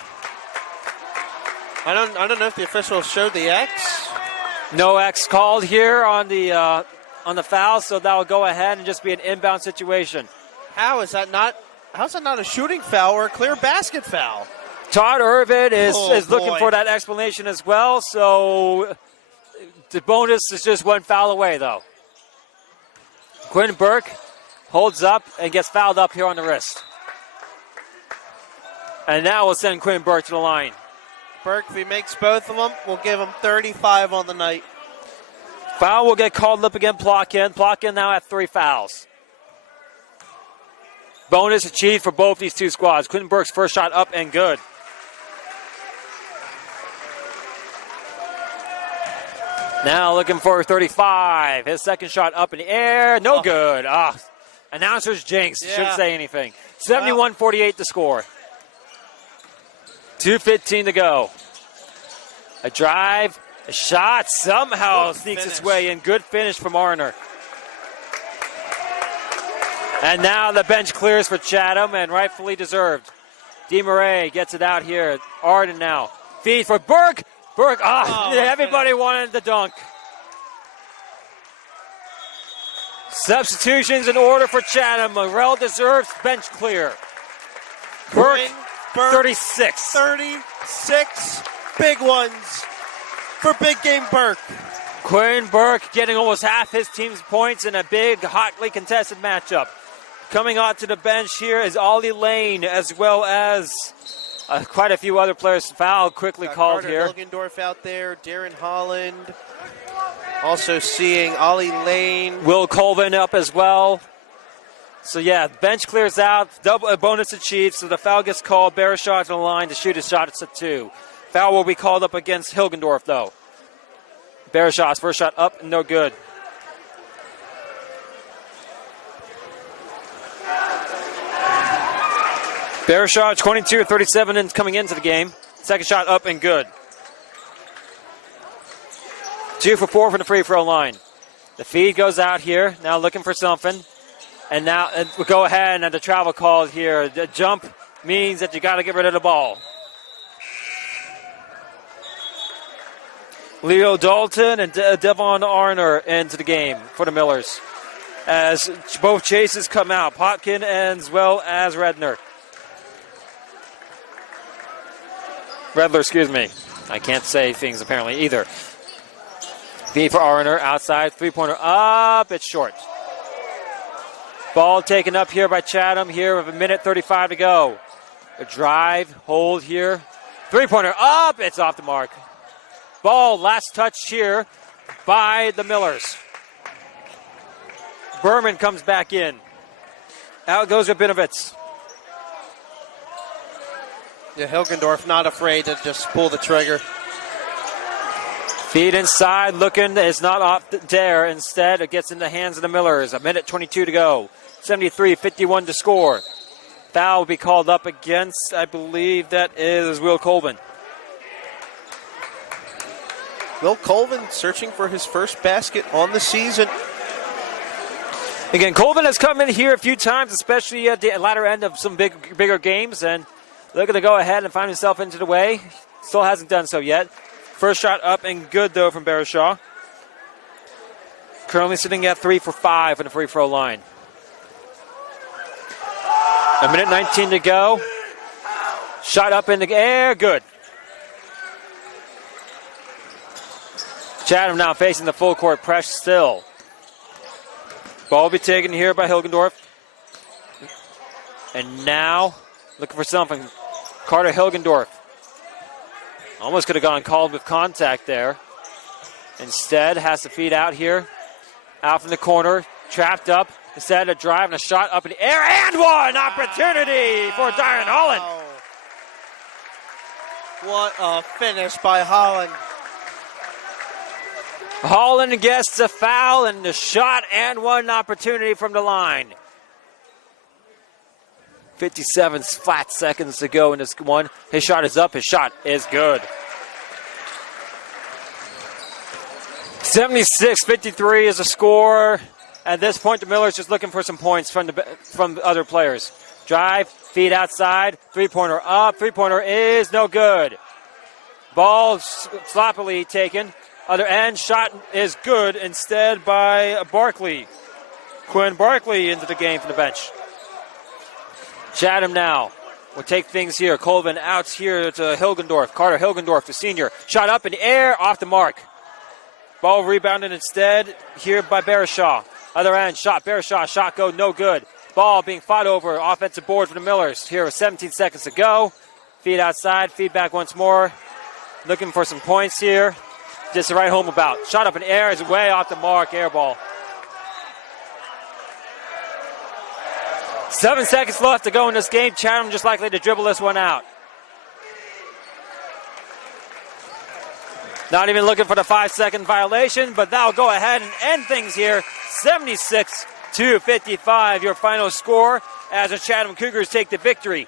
I don't know if the official showed the X. No X called here on the foul, so that will go ahead and just be an inbound situation. How's that not a shooting foul or a clear basket foul? Todd Irvin is looking for that explanation as well, so the bonus is just 1 foul away, though. Quinn Burke holds up and gets fouled up here on the wrist. And now we'll send Quinn Burke to the line. Burke, if he makes both of them, we'll give him 35 on the night. Foul will get called up again, Plotkin. Plotkin now at 3 fouls. Bonus achieved for both these two squads. Quinn Burke's first shot up and good. Now looking for 35. His second shot up in the air. No good. Announcer's jinx. Yeah. Shouldn't say anything. 71-48 to score. 2:15 to go. A drive, a shot, somehow sneaks its way in. Good finish from Arner. And now the bench clears for Chatham, and rightfully deserved. DeMarais gets it out here. Arden now. Feed for Burke. Burke, everybody wanted the dunk. Substitutions in order for Chatham. Morrell deserves bench clear. Burke, 36. 36 big ones for Big Game Burke. Quinn Burke getting almost half his team's points in a big, hotly contested matchup. Coming on to the bench here is Ollie Lane, as well as quite a few other players. Foul quickly called Carter here. Hilgendorf out there, Darren Holland. Also seeing Ollie Lane. Will Colvin up as well. So yeah, bench clears out, double bonus achieved, so the foul gets called. Barishaw to the line to shoot his shot at 2. Foul will be called up against Hilgendorf, though. Barishaw's first shot up, no good. Barishaw, 22-37 and coming into the game. Second shot up and good. 2 for 4 from the free throw line. The feed goes out here, now looking for something. And now we'll go ahead and the travel call here. The jump means that you got to get rid of the ball. Leo Dalton and Devon Arner into the game for the Millers. As both chases come out, Potkin as well as Redler, excuse me. I can't say things apparently either. B for Arner, outside, 3-pointer up, it's short. Ball taken up here by Chatham here with 1:35 to go. A drive, hold here. 3-pointer up, it's off the mark. Ball last touch here by the Millers. Berman comes back in. Out goes Rabinovitz. Yeah, Hilgendorf not afraid to just pull the trigger. Feed inside, looking, is not off there. Instead, it gets in the hands of the Millers. 1:22 to go. 73-51 to score. Foul will be called up against, I believe that is Will Colvin. Will Colvin searching for his first basket on the season. Again, Colvin has come in here a few times, especially at the latter end of some bigger games, and looking to go ahead and find himself into the way. Still hasn't done so yet. First shot up and good, though, from Barishaw. Currently sitting at 3 for 5 on the free throw line. 1:19 to go. Shot up in the air, good. Chatham now facing the full court press still. Ball will be taken here by Hilgendorf. And now, looking for something, Carter Hilgendorf. Almost could have gone called with contact there. Instead, has to feed out here. Out from the corner, trapped up. Instead of driving a shot up in the air, and one opportunity for Darren Holland. What a finish by Holland. Holland gets the foul and the shot and one opportunity from the line. 57 flat seconds to go in this one. His shot is up. His shot is good. 76-53 is the score. At this point, the Miller's just looking for some points from other players. Drive, feed outside, three-pointer up. Three-pointer is no good. Ball sloppily taken. Other end, shot is good instead by Barkley. Quinn Barkley into the game from the bench. Chatham now will take things here. Colvin out here to Hilgendorf. Carter Hilgendorf, the senior. Shot up in the air, off the mark. Ball rebounded instead here by Barishaw. Other end, shot. Barishaw, shot go, no good. Ball being fought over. Offensive board for the Millers. Here with 17 seconds to go. Feed outside, feedback once more. Looking for some points here. Just to write home about. Shot up in the air is way off the mark. Air ball. 7 seconds left to go in this game. Chatham just likely to dribble this one out. Not even looking for the 5-second violation, but that'll go ahead and end things here. 76-55, your final score as the Chatham Cougars take the victory.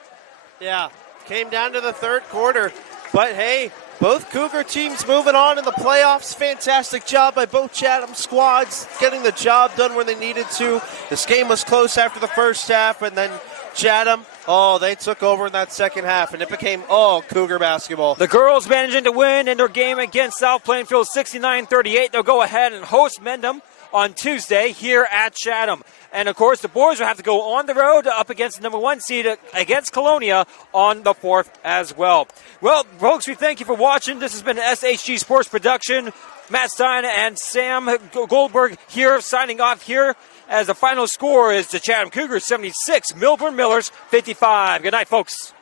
Yeah, came down to the third quarter, but hey, both Cougar teams moving on in the playoffs. Fantastic job by both Chatham squads getting the job done where they needed to. This game was close after the first half, and then Chatham, they took over in that second half, and it became all Cougar basketball. The girls managing to win in their game against South Plainfield 69-38. They'll go ahead and host Mendham on Tuesday here at Chatham. And, of course, the boys will have to go on the road up against the number 1 seed against Colonia on the 4th as well. Well, folks, we thank you for watching. This has been an SHG Sports production. Matt Stein and Sam Goldberg here signing off here as the final score is the Chatham Cougars 76, Millburn Millers 55. Good night, folks.